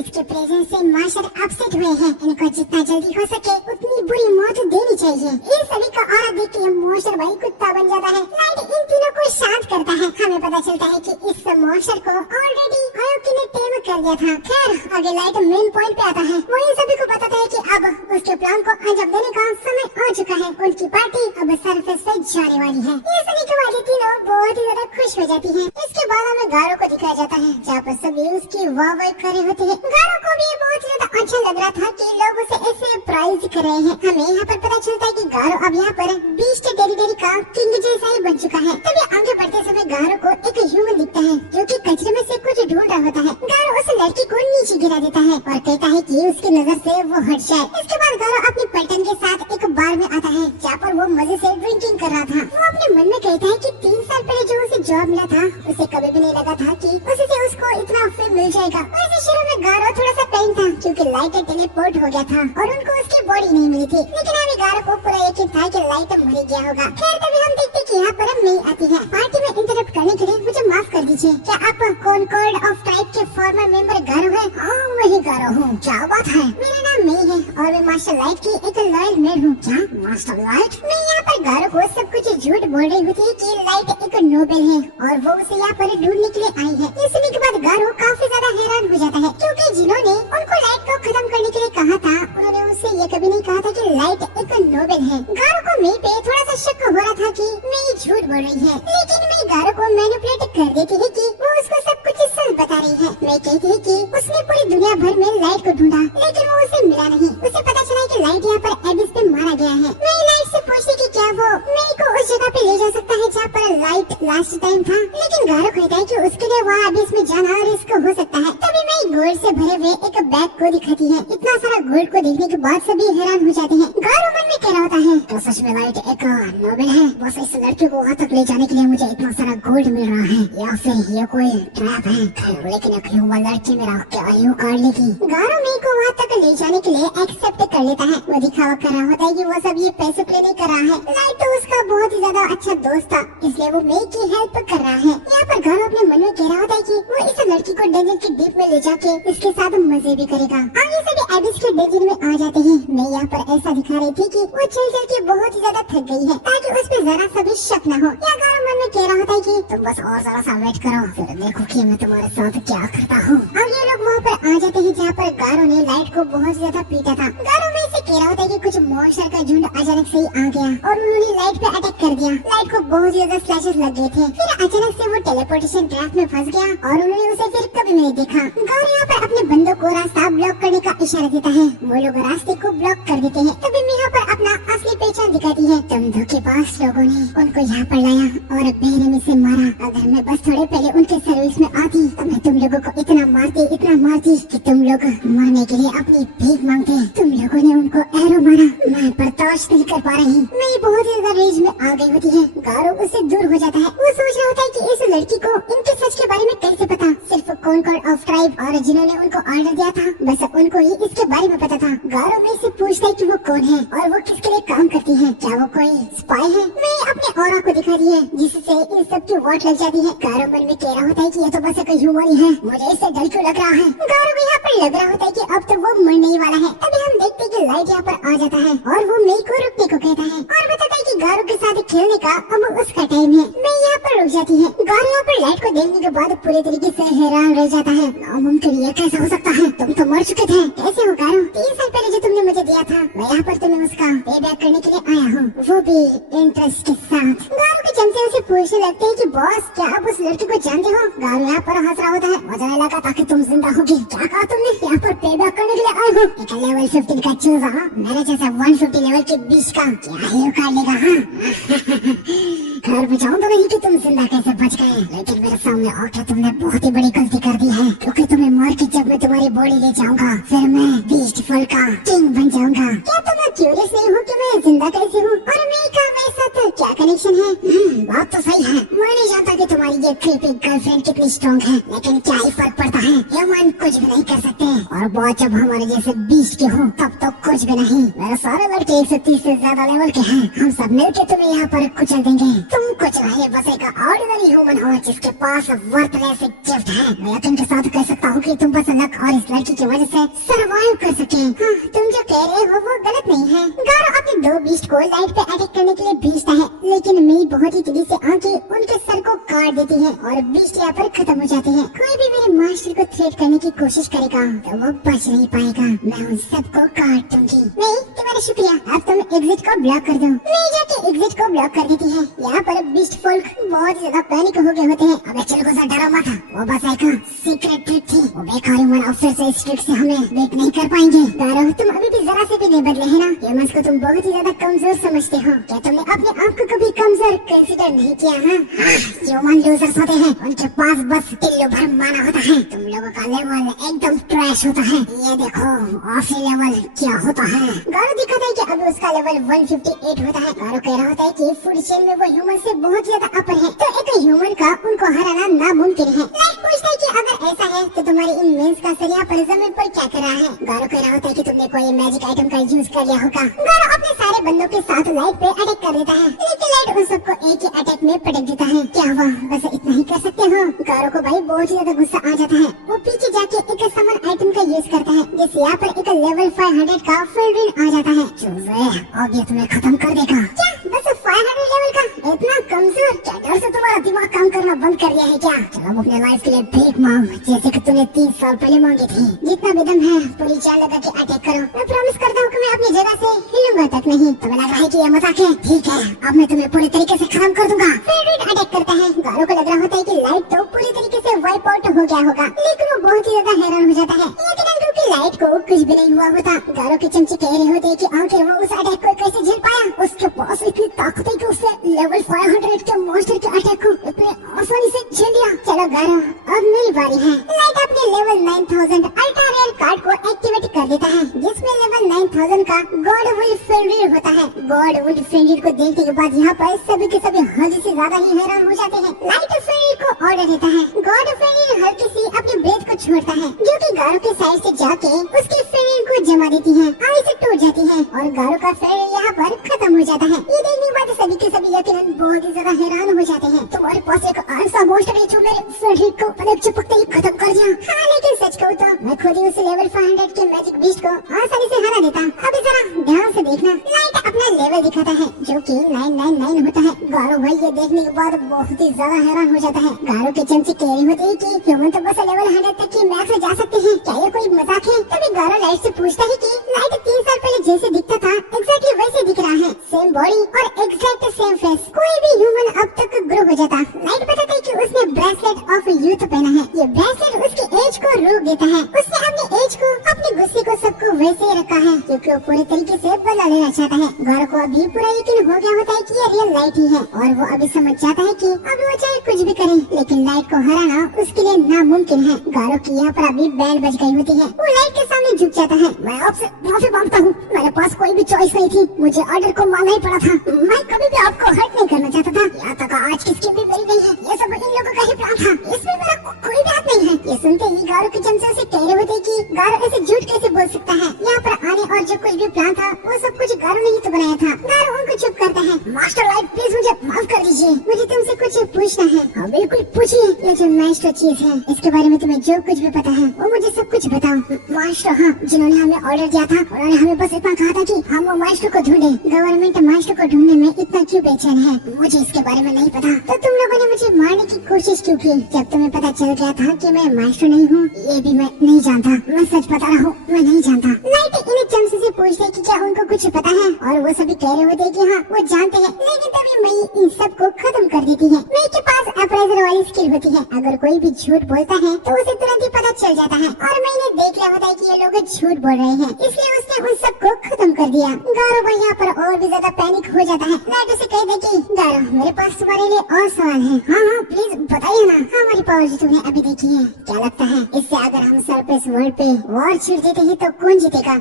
इसके प्रेजेंस से मास्टर अपसेट हुए हैं। इनको जितना जल्दी हो सके उतनी बुरी मौत देनी चाहिए। इन सभी का ऑरा देख के मॉन्स्टर भाई कुत्ता बन जाता है। लाइट इन तीनों को शांत करता है। हमें पता चलता है कि इस मॉन्स्टर को ऑलरेडी आयोकी ने टेम कर दिया था। खैर आगे लाइट मेन पॉइंट पे आता है। वो इन सभी को बताता है कि अब उसके प्लान को अंजाम देने का समय आ चुका है। उनकी पार्टी अब सरफेस पे जाने वाली है। ये सुनने के बाद तीनों बहुत ही ज्यादा खुश हो जाती हैं। इसके बाद हमें गारो को दिखाया जाता है, जहाँ पर सभी उसकी वाह वाह कर रहे होते हैं। गारो को भी बहुत ज्यादा अच्छा लग रहा था कि लोग उसे ऐसे प्राइज कर रहे हैं। हमें यहाँ पर पता चलता है कि गारो अब यहाँ पर बीस्ट टेरिटरी का किंग जैसा ही बन चुका है। तभी आगे बढ़ते समय गारो को एक ह्यूमन दिखता है जो कि कचरे में से कुछ ढूंढ रहा होता है। गारो उस लड़की को नीचे गिरा देता है और कहता है कि उसकी नजर से वो हट जाए। इसके बाद गारो अपनी पलटन के साथ एक बार में आता है, जहाँ पर वो मजे से ड्रिंकिंग कर रहा था। वो अपने मन में कहता है कि 3 साल पहले जो उसे जॉब मिला था उसे कभी भी नहीं लगा था कि उसी से उसको इतना फेम मिल जाएगा। वैसे शुरू में गारो थोड़ा सा पेन था क्योंकि लाइट टेलीपोर्ट हो गया था और उनको उसकी बॉडी नहीं मिली थी। लेकिन अभी गारो को पूरा यकीन था कि लाइट मर गया होगा। खैर तभी हम देखते कि यहाँ पर नहीं आती है। पार्टी में इंटरप्ट करने के लिए मुझे माफ कर दीजिए। क्या आप कॉनकॉर्ड ऑफ ट्राइब के फॉर्मर मेंबर गारो है? हाँ वही गारो हूँ। क्या बात है? मेरा नाम मई है और मैं मास्टर लाइट की एक लॉयल मेड हूँ। क्या मास्टर लाइट? मैं यहाँ पर गारो को सब कुछ झूठ बोल रही होती है कि लाइट एक नोबेल है और वो उसे यहाँ पर ढूंढने के लिए आई है। ये सुनने के बाद गारो काफी ज्यादा हैरान हो जाता है क्योंकि जिन्होंने उनको लाइट को खत्म करने के लिए कहा था उन्होंने उससे ये कभी नहीं कहा था कि लाइट एक नोबेल है। गारो को मई पे थोड़ा सा शक हो रहा था कि मई झूठ बोल रही है, लेकिन मई गारो को मैनिपुलेट कर देती है कि वो उसको सब कुछ सच बता रही है। मई कहती है कि उसने पूरी दुनिया भर में लाइट को ढूंढा लेकिन वो उसे मिला नहीं। उसे पता चला कि लाइट यहाँ पर एबिस पे मारा गया है। मई लाइट से पूछती कि क्या वो मई को उस जगह पे ले जा सकता है जहाँ पर लाइट लास्ट टाइम था, लेकिन गारो कहता है कि उसके लिए वहाँ एबिस में जाना रिस्क हो सकता है। तभी मई गोल्ड से भरे हुए एक बैग को दिखाती है। इतना सारा गोल्ड को देखने के बाद सभी हैरान हो जाते हैं। गारो मन में कह रहा होता है तो सच में लाइट एक नोबेल है? बस इस लड़के को वहाँ तक ले जाने के लिए मुझे इतना सारा गोल्ड मिल रहा है या फिर ये कोई ट्रैप है? लेकिन एक ह्यूमन लड़की मेरा क्या आयु काट लेगी। गारो मई को वहाँ तक ले जाने के लिए एक्सेप्ट कर लेता है। वो दिखावा कर रहा होता है कि वो सब ये पैसे के लिए नहीं कर रहा है। लाइट तो उसका बहुत ही ज्यादा अच्छा दोस्त था इसलिए वो मई की हेल्प कर रहा है। यहाँ पर गारो अपने मन में कह रहा होता है कि वो इस लड़की को डेजर्ट के डीप में ले जाके इसके साथ मजे भी करेगा। आगे सभी एबिस के डेजर्ट में आ जाते हैं। मैं यहाँ पर ऐसा दिखा रही थी कि वो चल चल के बहुत ही ज्यादा थक गई है ताकि उस पर जरा सा भी शक न हो। या गारो मन में कह रहा होता है कि तुम बस और जरा सा वेट करो फिर देखो कि मैं तुम्हारे साथ क्या करता हूँ। अब ये लोग वहाँ पर आ जाते हैं जहाँ पर गारो ने लाइट को बहुत ज्यादा पीटा था। गारो में से कह रहा होता है कि कुछ मॉन्स्टर का झुंड अचानक से ही आ गया और उन्होंने लाइट पे अटैक कर दिया। लाइट को बहुत ज्यादा स्लैशेस लग गए थे। फिर अचानक से वो टेलीपोर्टेशन ट्रैप में फंस गया और उन्होंने उसे फिर कभी नहीं देखा। गारो यहाँ पर अपने बंदों को रास्ता ब्लॉक करने का इशारा देता है। वो लोग रास्ते को ब्लॉक कर देते हैं। तभी मैं यहाँ पर अपना असली पहचान दिखाती है। तुम धोखेबाज लोगों ने उनको यहाँ पर लाया और बेरहमी से मारा। अगर मैं बस थोड़े पहले उनके सर्विस में आती तो मैं तुम लोगों को इतना मारती कि तुम लोग मरने के लिए अपनी भीख मांगते। तुम लोगों ने उनको एरो मारा, मैं बर्दाश्त नहीं कर पा रही। मैं बहुत ज्यादा रेज में आ गई होती है। गारो उससे दूर हो जाता है। वो सोच रहा होता है कि इस लड़की को इनके सच के बारे में कैसे पता। सिर्फ कौन कौन ऑफ ट्राइब और जिन्होंने उनको ऑर्डर दिया था, बस उनको ही इसके बारे में पता था। गारो में से पूछता है कि वो कौन है और वो किसके लिए काम करती है, क्या वो कोई स्पाई है। मैं अपने ऑरा को दिखा दी है जिससे इन सब की वाट लग जाती है। गारो मन में कह रहा होता है कि ये तो बस एक ह्यूमन ही है, मुझे इससे डर क्यों लग रहा है। गारो को यहाँ पर लग रहा होता है कि अब तो वो मरने ही वाला है। तभी हम देखते हैं कि लाइट यहाँ पर आ जाता है और वो मेई को रुकने को कहता है और बताता है कि गारो के साथ खेलने का अब उसका टाइम है। मैं यहाँ पर रुक जाती है। गारो यहाँ पर लाइट को देखने के बाद पूरे तरीके से हैरान रह जाता है। नामुमकिन, ये कैसे हो सकता है? तुम तो मर चुके थे, कैसे हो गारो? 3 साल पहले जो तुमने मुझे दिया था, मैं यहाँ पर तुम्हें उसका पे बैक करने के लिए आया हूँ, वो भी इंटरेस्ट के साथ। गारो के चमचे उसे पूछने लगते हैं कि बॉस क्या आप उस लड़की को जानते हो? गारो यहाँ पर हंस रहा होता है। मुझे लगा ताकि तुम जिंदा होगी। क्या कहा तुमने? यहाँ पर पे बैक करने के लिए आए हो? एक लेवल 15 का चूजा मेरे जैसा 150 लेवल के 20 का क्या ही उखाड़ लेगा? घर बचाऊं तो नहीं कि तुम जिंदा कैसे बच गए, लेकिन मेरे सामने आके तुमने बहुत ही बड़ी गलती कर दी है, क्योंकि तुम्हें मार के जब मैं तुम्हारी बॉडी ले जाऊंगा फिर मैं बीस्टफुल का किंग बन जाऊंगा। क्या तुम क्यूरियस नहीं हो कि मैं जिंदा कैसे हूँ और मैं का मेरे साथ क्या कनेक्शन है? बात तो सही है। मैं नहीं जानता कि तुम्हारी ये क्रीपी गर्लफ्रेंड कितनी स्ट्रॉन्ग है, लेकिन क्या ही फर्क पड़ता है, ह्यूमन कुछ भी नहीं कर सकते और बहुत जब हमारे जैसे बीस्ट के हो तब तो कुछ भी नहीं। मेरे सारे लड़के 130 से ज्यादा लेवल के हैं, हम सब मिलकर तुम्हें यहाँ पर कुचल देंगे। तुम कुछ नहीं, बस एक ऑर्डिनरी ह्यूमन हो जिसके पास वर्थलेस गिफ्ट है। मैं यकीन के साथ कह सकता हूँ कि तुम बस लक और इस लड़की की वजह से सरवाइव कर सके। हाँ, तुम जो कह रहे हो वो गलत नहीं है। गारो अपने 2 बीस्ट को लाइट पे अटैक करने के लिए भेजता है, लेकिन मेई बहुत ही तेजी से आके उनके सर को काट देती है और बीस्ट यहाँ पर खत्म हो जाते हैं। कोई भी मेरे मास्टर को थ्रेट करने की कोशिश करेगा तो वो बच नहीं पाएगा, मैं उन सबको काट दूंगी। नहीं, तुम्हारा शुक्रिया, अब तुम एग्जिट को ब्लॉक कर दो। मेई जाके एग्जिट को ब्लॉक कर देती है। यहाँ पर बीस्ट फोल्क बहुत ज्यादा पैनिक हो गए होते हैं। अब चलो गुस्सा डरा मत, वो बस एक सीक्रेट ट्रिक थी, वो बेकार ह्यूमन अफसर से इस ट्रिक से हमें बेट नहीं कर पाएंगे। गारो, तुम अभी भी जरा से भी नहीं बदले है ना? ह्यूमंस को तुम बहुत ही ज्यादा कमजोर समझते हो। क्या तुमने अपने आप को कभी कमजोर कंसीडर नहीं किया? ह्यूमन लूजर्स होते हैं, उनके पास बस टिल्लू भर माना होता है। तुम लोगों का लेवल एकदम ट्रैश होता है। ये देखो ऑफी लेवल क्या होता है। गारो दिखाता है कि अभी उसका लेवल 158 होता है। गारो कह रहा होता है कि फूड चेन में वो ह्यूमन से बहुत ज्यादा अपर है, तो एक ह्यूमन का उनको हराना नामुमकिन है। लाइट पूछता है कि अगर ऐसा है तो तुम्हारे इन मेंस का सर यहाँ पर जमीन पर क्या कर रहा है? गारो कह रहा होता है कि तुमने कोई मैजिक आइटम का यूज कर लिया होगा। गारो अपने सारे बंदों के साथ लाइट पे अटैक कर देता है, लेकिन लाइट उन सबको एक ही अटैक में पटक देता है। क्या हुआ, बस इतना ही कर सकते हो? गारो को भाई बहुत ज्यादा गुस्सा आ जाता है। वो पीछे जाके एक समन आइटम का यूज करता है, जिससे यहाँ पर एक लेवल 500 का फिल्ड्रिन आ जाता है। चूजे, अब ये तुम्हें खत्म कर देगा। क्या बस 500 लेवल का? इतना कमजोर? क्या डर से तुम्हारा दिमाग काम करना बंद कर दिया है क्या? चलो अपने लाइफ के लिए भीख मांग, जैसे कि तूने 3 साल पहले मांगी थी। जितना भी दम है पूरी जान लगा के अटैक करो। मैं प्रॉमिस करता हूँ कि मैं अपनी जगह से हिलूंगा तक नहीं। तुम्हें लग रहा है कि ये मजाक है? ठीक है, अब मैं तुम्हें पूरी तरीके से खत्म कर दूंगा। फेवरेट अटैक करता है। गारो को लग रहा होता है कि लाइट तो पूरी तरीके से वाइप आउट हो गया होगा, लेकिन वो बहुत ही ज्यादा हैरान हो जाता है। लेकिन क्योंकि लाइट को कुछ भी नहीं हुआ होता। गारो के चमचे कह रहे होते कि आखिर वो उस अटैक को कैसे झेल पाया। उसके पास इतनी ताकत है कि उसने लेवल 500 के मॉन्स्टर के अटैक को इतने आसानी से झेल लिया। चलो गारो, अब मेरी बारी है। लाइट अपने लेवल 9000 अल्ट्रा रेयर कार्ड को एक्टिवेट कर देता है, जिसमें लेवल 9000 का गॉड वुल्फ फेल्ड्रिन होता है। गॉड वुल्फ फेल्ड्रिन को देखने के बाद यहाँ पर सभी के सभी हद से ज्यादा ही हैरान हो जाते हैं। लाइट फेल्ड्रिन को ऑर्डर देता है। गॉड फेल्ड्रिन हल्की सी अपनी ब्रेथ को छोड़ता है, जो कि गारो के साइड से जाके उसकी फेल्ड्रिन को जमा देती है। आगे से टूट जाती है और गारो का फेल्ड्रिन यहाँ पर खत्म हो जाता है। ये देखने के बाद सभी के सभी यकीनन बहुत ही ज्यादा हैरान हो जाते हैं। तुम्हारे पास एक ऐसा मॉन्स्टर है जो मेरे फेल्ड्रिन को पलक झपकते ही खत्म कर दिया। हाँ, लेकिन सच कहूँ तो मैं खुद ही उस लेवल 500 के मैजिक बीस्ट को आसानी से हरा देता। अभी जरा ध्यान से देखना। लाइट अपना लेवल दिखाता है, जो कि 999 होता है। गारो भाई ये देखने के बाद बहुत ही ज्यादा हैरान हो जाता है। गारो के चमचे कह रहे होते हैं कि ह्यूमन तो बस लेवल 100 तक की मैक्स में जा सकते हैं, क्या ये कोई मजाक है? तभी गारो लाइट से पूछता है कि लाइट 3 साल पहले जैसे दिखता था एग्जैक्टली वैसे दिख रहा है, सेम बॉडी और एग्जैक्ट सेम फेस। कोई भी ह्यूमन अब तक ग्रो हो जाता। लाइट बताता है कि उसने ब्रेसलेट ऑफ यूथ पहना है। ये ब्रेसलेट उसकी एज को रोक देता है। उसने अपनी एज को, अपने गुस्से को, सबको वैसे ही रखा है, क्योंकि वो पूरे तरीके से बदला लेना चाहता है। गारो को अभी पूरा यकीन हो गया होता है कि ये रियल लाइट ही है और वो अभी समझ जाता है कि अब वो चाहे कुछ भी करे, लेकिन लाइट को हराना उसके लिए नामुमकिन है। गारो की यहाँ पर अभी बैंड बज गई होती है। वो लाइट के सामने झुक जाता है। मैं आपसे माफी मांगता हूँ, मेरे पास कोई भी चॉइस नहीं थी, मुझे ऑर्डर को मानना ही पड़ा था। मैं कभी भी आपको हर्ट नहीं करना चाहता था। यहाँ तक आज की स्कीम भी मेरी नहीं है, ये सब इन लोगों का ही प्लान था, इसमें मेरा कोई भी हाथ नहीं है। ये सुनते गारो ऐसे झूठ कैसे बोल सकता है? यहाँ पर आने और जो कुछ भी प्लान था वो सब कुछ गारो ने ही तो बनाया था। गारो उनको चुप करता है। मास्टर लाइट प्लीज मुझे माफ कर दीजिए, मुझे तुमसे कुछ पूछना है। हाँ बिल्कुल पूछिए। ये जो मास्टर चीज है इसके बारे में तुम्हें जो कुछ भी पता है वो मुझे सब कुछ बताओ। मास्टर हाँ, जिन्होंने हमें ऑर्डर दिया था उन्होंने हमें बस इतना कहा था कि हम वो मास्टर को ढूंढे। गवर्नमेंट मास्टर को ढूंढने में इतना क्यों बेचैन है मुझे इसके बारे में नहीं पता। तो तुम लोगों ने मुझे मारने की कोशिश क्यों की? जब तुम्हें पता चल गया था कि मैं मास्टर नहीं हूँ, ये भी मैं नहीं जानता। मैं सच बता रहा हूँ, मैं नहीं जानता। लाइट इन्हें चमसे से पूछते कि क्या उनको कुछ पता है और वो सभी कह रहे होते कि हाँ वो जानते हैं। लेकिन तभी मई इन सबको खत्म कर देती है। मई के पास अप्राइजर वाली स्किल होती है। अगर कोई भी झूठ बोलता है तो उसे तुरंत ही पता चल जाता है और मई ने देख लिया होता है कि ये लोग झूठ बोल रहे हैं, इसलिए उसने उन सबको खत्म कर दिया। गारो भाई यहाँ पर और भी ज्यादा पैनिक हो जाता है। लाइट उसे कह दे कि गारो मेरे पास तुम्हारे लिए और सवाल है। हाँ हाँ प्लीज बताइए ना। हमारी पावर जो तुमने अभी देखी है, क्या लगता है इससे अगर हम सरफेस वर्ल्ड पे वॉर छेड़ देते हैं तो कौन जीतेगा?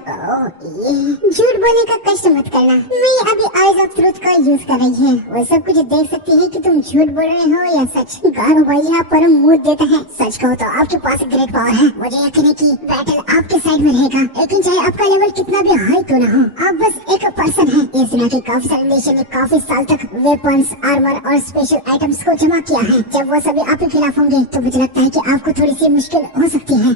ये झूठ बोलने का कष्ट मत करना। मैं अभी आइज ऑफ ट्रूथ का यूज कर रही है, वो सब कुछ देख सकती है कि तुम झूठ बोल रहे हो या सच। गारो भाई यहाँ पर मुंह देता है। सच कहो तो आपके पास ग्रेट पावर है, मुझे यकीन है कि बैटल आपके साइड में रहेगा। लेकिन चाहे आपका लेवल कितना भी हाई क्यों ना हो, आप बस एक पर्सन है। इस दुनिया की काफी सारे नेशन ने काफी साल तक वेपन्स, आर्मर और स्पेशल आइटम्स को जमा किया है। जब वो सभी आपके खिलाफ होंगे तो मुझे लगता है कि आपको थोड़ी सी मुश्किल हो सकती है।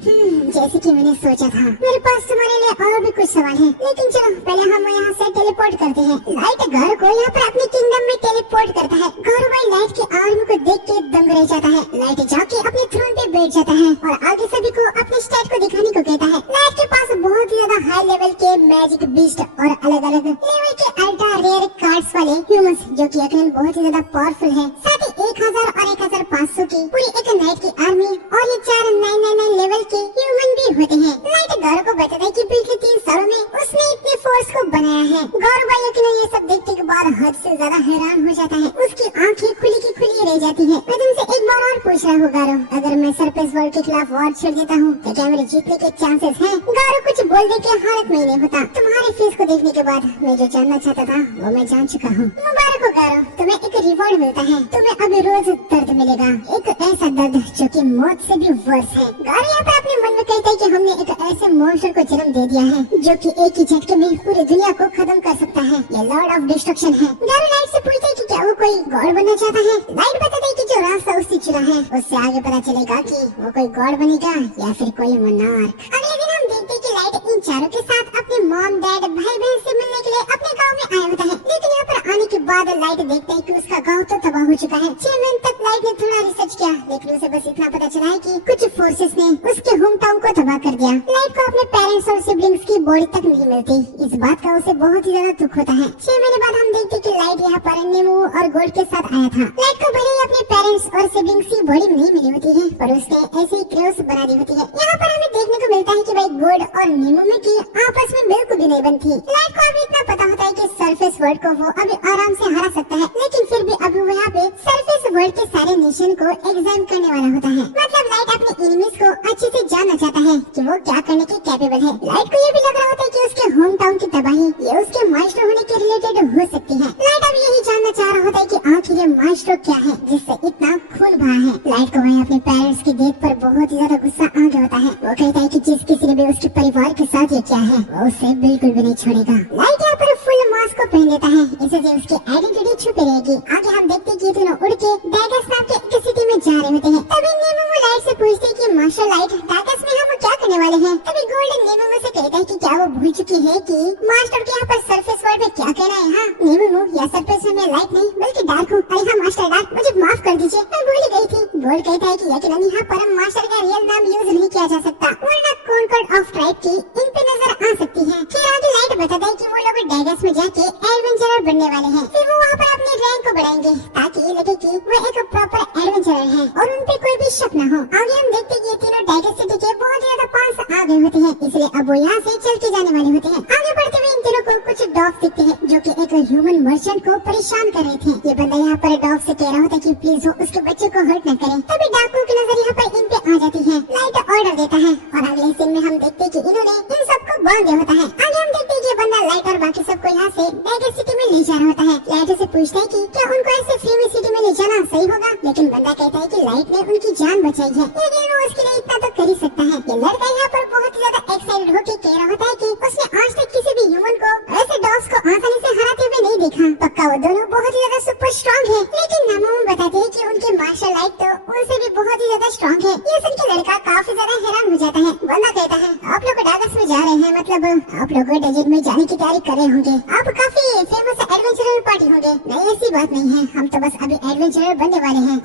जैसे कि मैंने सोचा था। मेरे पास तुम्हारे लिए और भी कुछ सवाल है, लेकिन चलो पहले हम यहाँ से टेलीपोर्ट करते हैं। लाइट घर को यहाँ पर अपने किंगडम में टेलीपोर्ट करता है। घर भाई लाइट की आर्मी को देख के दंग रह जाता है। लाइट जाके अपने थ्रोन पे बैठ जाता है और आगे सभी को अपने स्टैट को दिखाने को कहता है। लाइट के पास बहुत ही ज्यादा हाई लेवल के मैजिक बीस्ट और अलग अलग लेवल के अल्ट्रा रेयर कार्ड्स वाले ह्यूमंस जो कि यकीनन बहुत ही ज्यादा पावरफुल है। साथ ही 1000 और 1500 की पूरी एक नाइट की आर्मी और ये 4999 लेवल के ह्यूमन भी होते हैं। लाइट गौरव को बताता है कि पिछले 3 सालों में उसने इतने फोर्स को बनाया है। गौरव भाई यकीनन ये सब देखने के बाद हद से ज्यादा हैरान हो जाता है। उसकी आंखें खुली की खुली रह जाती है। मैं तुमसे एक बार और पूछ रहा हूँ गौरव, अगर मैं सरफेस वर्ल्ड के खिलाफ वॉर छेड़ देता हूँ तो क्या मेरे जीतने के चांसेस हैं? गौरव कुछ बोलने की हालत में नहीं होता। तुम्हारे फेस को देखने के बाद मैं जो जानना चाहता था वो मैं जान चुका हूँ। मुबारक हो गौरव, तुम्हें एक रिवॉर्ड मिलता है। तुम्हें अभी रोज दर्द मिलेगा, एक ऐसा दर्द जो कि मौत से भी वर्ष है। गौरव यहाँ पर अपने मन में कहता है कि हमने एक ऐसे मॉन्स्टर को जन्म दे दिया है जो कि एक ही झटके में पूरी दुनिया को खत्म कर सकता है। ये लॉर्ड ऑफ डिस्ट्रक्शन है। गौरव लाइट से पूछता है कि क्या वो कोई गॉड बनना चाहता है? लाइट बताता है कि जो रास्ता उसने चुना है उससे आगे पता चलेगा कि वो कोई गॉड बनेगा या फिर कोई मोनार्क। अगले दिन हम देखते हैं कि लाइट इन चारों के साथ अपने मॉम, डैड, भाई बहन से मिलने के लिए अपने गाँव में आया होता है। लेकिन यहाँ पर आने के बाद लाइट देखता है कि उसका गाँव तो तबाह हो चुका है। 6 महीने तक लाइट ने थोड़ा रिसर्च किया, लेकिन उसे बस इतना पता चला है कि कुछ फोर्सेस ने उसके होम टाउन को तबाह कर दिया। लाइट को अपने पेरेंट्स और सिबलिंग्स की बॉडी तक नहीं मिलती। इस बात का उसे बहुत ही ज्यादा दुख होता है। 6 महीने बाद हम देखते कि लाइट यहाँ पर नीमू और गोल्ड के साथ आया था। लाइट को भले ही अपने पेरेंट्स और सिबलिंग्स की बॉडी नहीं मिली होती है, पर उसने ऐसे ही क्लोज बना दी होती है। यहाँ पर हमें देखने को मिलता है कि भाई गोल्ड और नीमू में की आपस में बिल्कुल भी नहीं बनती। लाइट को अभी इतना पता होता है कि सरफेस वर्ल्ड को वो अभी आराम से हरा सकता है, लेकिन फिर भी अभी वो यहाँ पे सरफेस वर्ल्ड के सारे नेशन को एग्जाम करने वाला होता है। मतलब लाइट अपने एनिमीज को अच्छे से जानना चाहता है कि वो क्या करने के कैपेबल है। लाइट को ये भी लग रहा होता है कि उसके होम टाउन की तबाही ये उसके मास्टर होने के रिलेटेड हो सकती है। लाइट अब यही जानना चाह रहा होता है कि आखिर ये मास्टर क्या है जिससे इतना खून बहा है। लाइट को वही अपने पेरेंट्स की डेथ पर बहुत ही ज्यादा गुस्सा आ गया होता है। वो कहता है कि जिस किसी ने भी उसके परिवार के साथ ये किया है वो उसे बिल्कुल भी नहीं छोड़ेगा। लाइट यहाँ पर फुल मास्क को पहन लेता है, इससे उसकी आइडेंटिटी छुपी रहेगी। आगे हम देखते कि दोनों उड़ के डाइगस नाम के एक सिटी में जा रहे होते हैं। तभी नीमू लाइट से पूछते हैं कि मास्टर लाइट, डाइगस में हम क्या करने वाले हैं? तभी गोल्डन नीमू से कहता है कि क्या वो भूल चुकी है कि मास्टर के यहाँ पर सरफेस वर्ल्ड में क्या कहना है? हाँ नीमू, या सरफेस में मैं लाइट नहीं बल्कि डार्क हूँ। अरे हाँ मास्टर डार्क, मुझे माफ कर दीजिए, मैं भूल गई थी। गोल्ड कहता है कि यकीनन यहाँ पर मास्टर का रियल नाम यूज नहीं किया जा सकता, वरना कॉन्कॉर्ड ऑफ ट्राइब की इन पे नजर आ सकती है। फिर आगे लाइट बताता है कि वो लोग डाइगस में जाके एडवेंचरर बनने वाले हैं। फिर वो वहाँ पर अपने रैंक को बढ़ाएंगे ताकि ये लगे कि वो एक प्रॉपर एडवेंचरर है और उन पे कोई भी शक न हो। आगे हम देखते हैं कि ये तीनों डाइगस सिटी के बहुत ज्यादा पास आ गए होते हैं, इसलिए अब वो यहाँ से चल के जाने वाले होते हैं। आगे बढ़ते हुए इन तीनों को कुछ डॉग दिखते हैं जो कि एक ह्यूमन मर्चेंट को परेशान कर रहे थे। ये बंदा यहाँ पर डॉग से कह रहा होता है कि प्लीज वो उसके बच्चे को हर्ट न करे। तभी डाकू की नजर यहाँ पर इन पे आ जाती है। लाइट ऑर्डर देता है और अगले सीन में हम देखते हैं कि इन्होंने इन सबको बांध दिया होता है। आगे हम देखते हैं कि बंदा लाइट और बाकी सबको यहाँ से डाइगस सिटी में ले जा रहा होता है। लाइट उसे पूछता है कि क्या उनको ऐसे फ्री में सिटी में ले जाना सही होगा, लेकिन बंदा कहता है कि लाइट ने उनकी जान बचाई है, लेकिन वो उसके लिए इतना तो कर ही सकता है। ये लड़का यहाँ पर बहुत ज्यादा एक्साइटेड होकर कह रहा होता है कि उसने आज तक किसी भी ह्यूमन को ऐसे डॉग्स को आसानी से हराते हुए नहीं देखा। पक्का वो दोनों बहुत ही ज्यादा सुपर स्ट्रॉन्ग है, लेकिन नामोम बताते हैं कि उनके मार्शल आर्ट तो उनसे भी बहुत ही ज्यादा स्ट्रॉन्ग है। ये सुन के लड़का काफी ज्यादा हैरान हो जाता है। बंदा कहता है आप लोग डागस में जा रहे हैं, मतलब आप लोग डेजर्ट में जाने की तैयारी कर रहे होंगे, आप काफी फेमस एडवेंचरर पार्टी होंगे। नहीं ऐसी बात नहीं है, हम तो बस अभी एडवेंचरर बनने वाले हैं,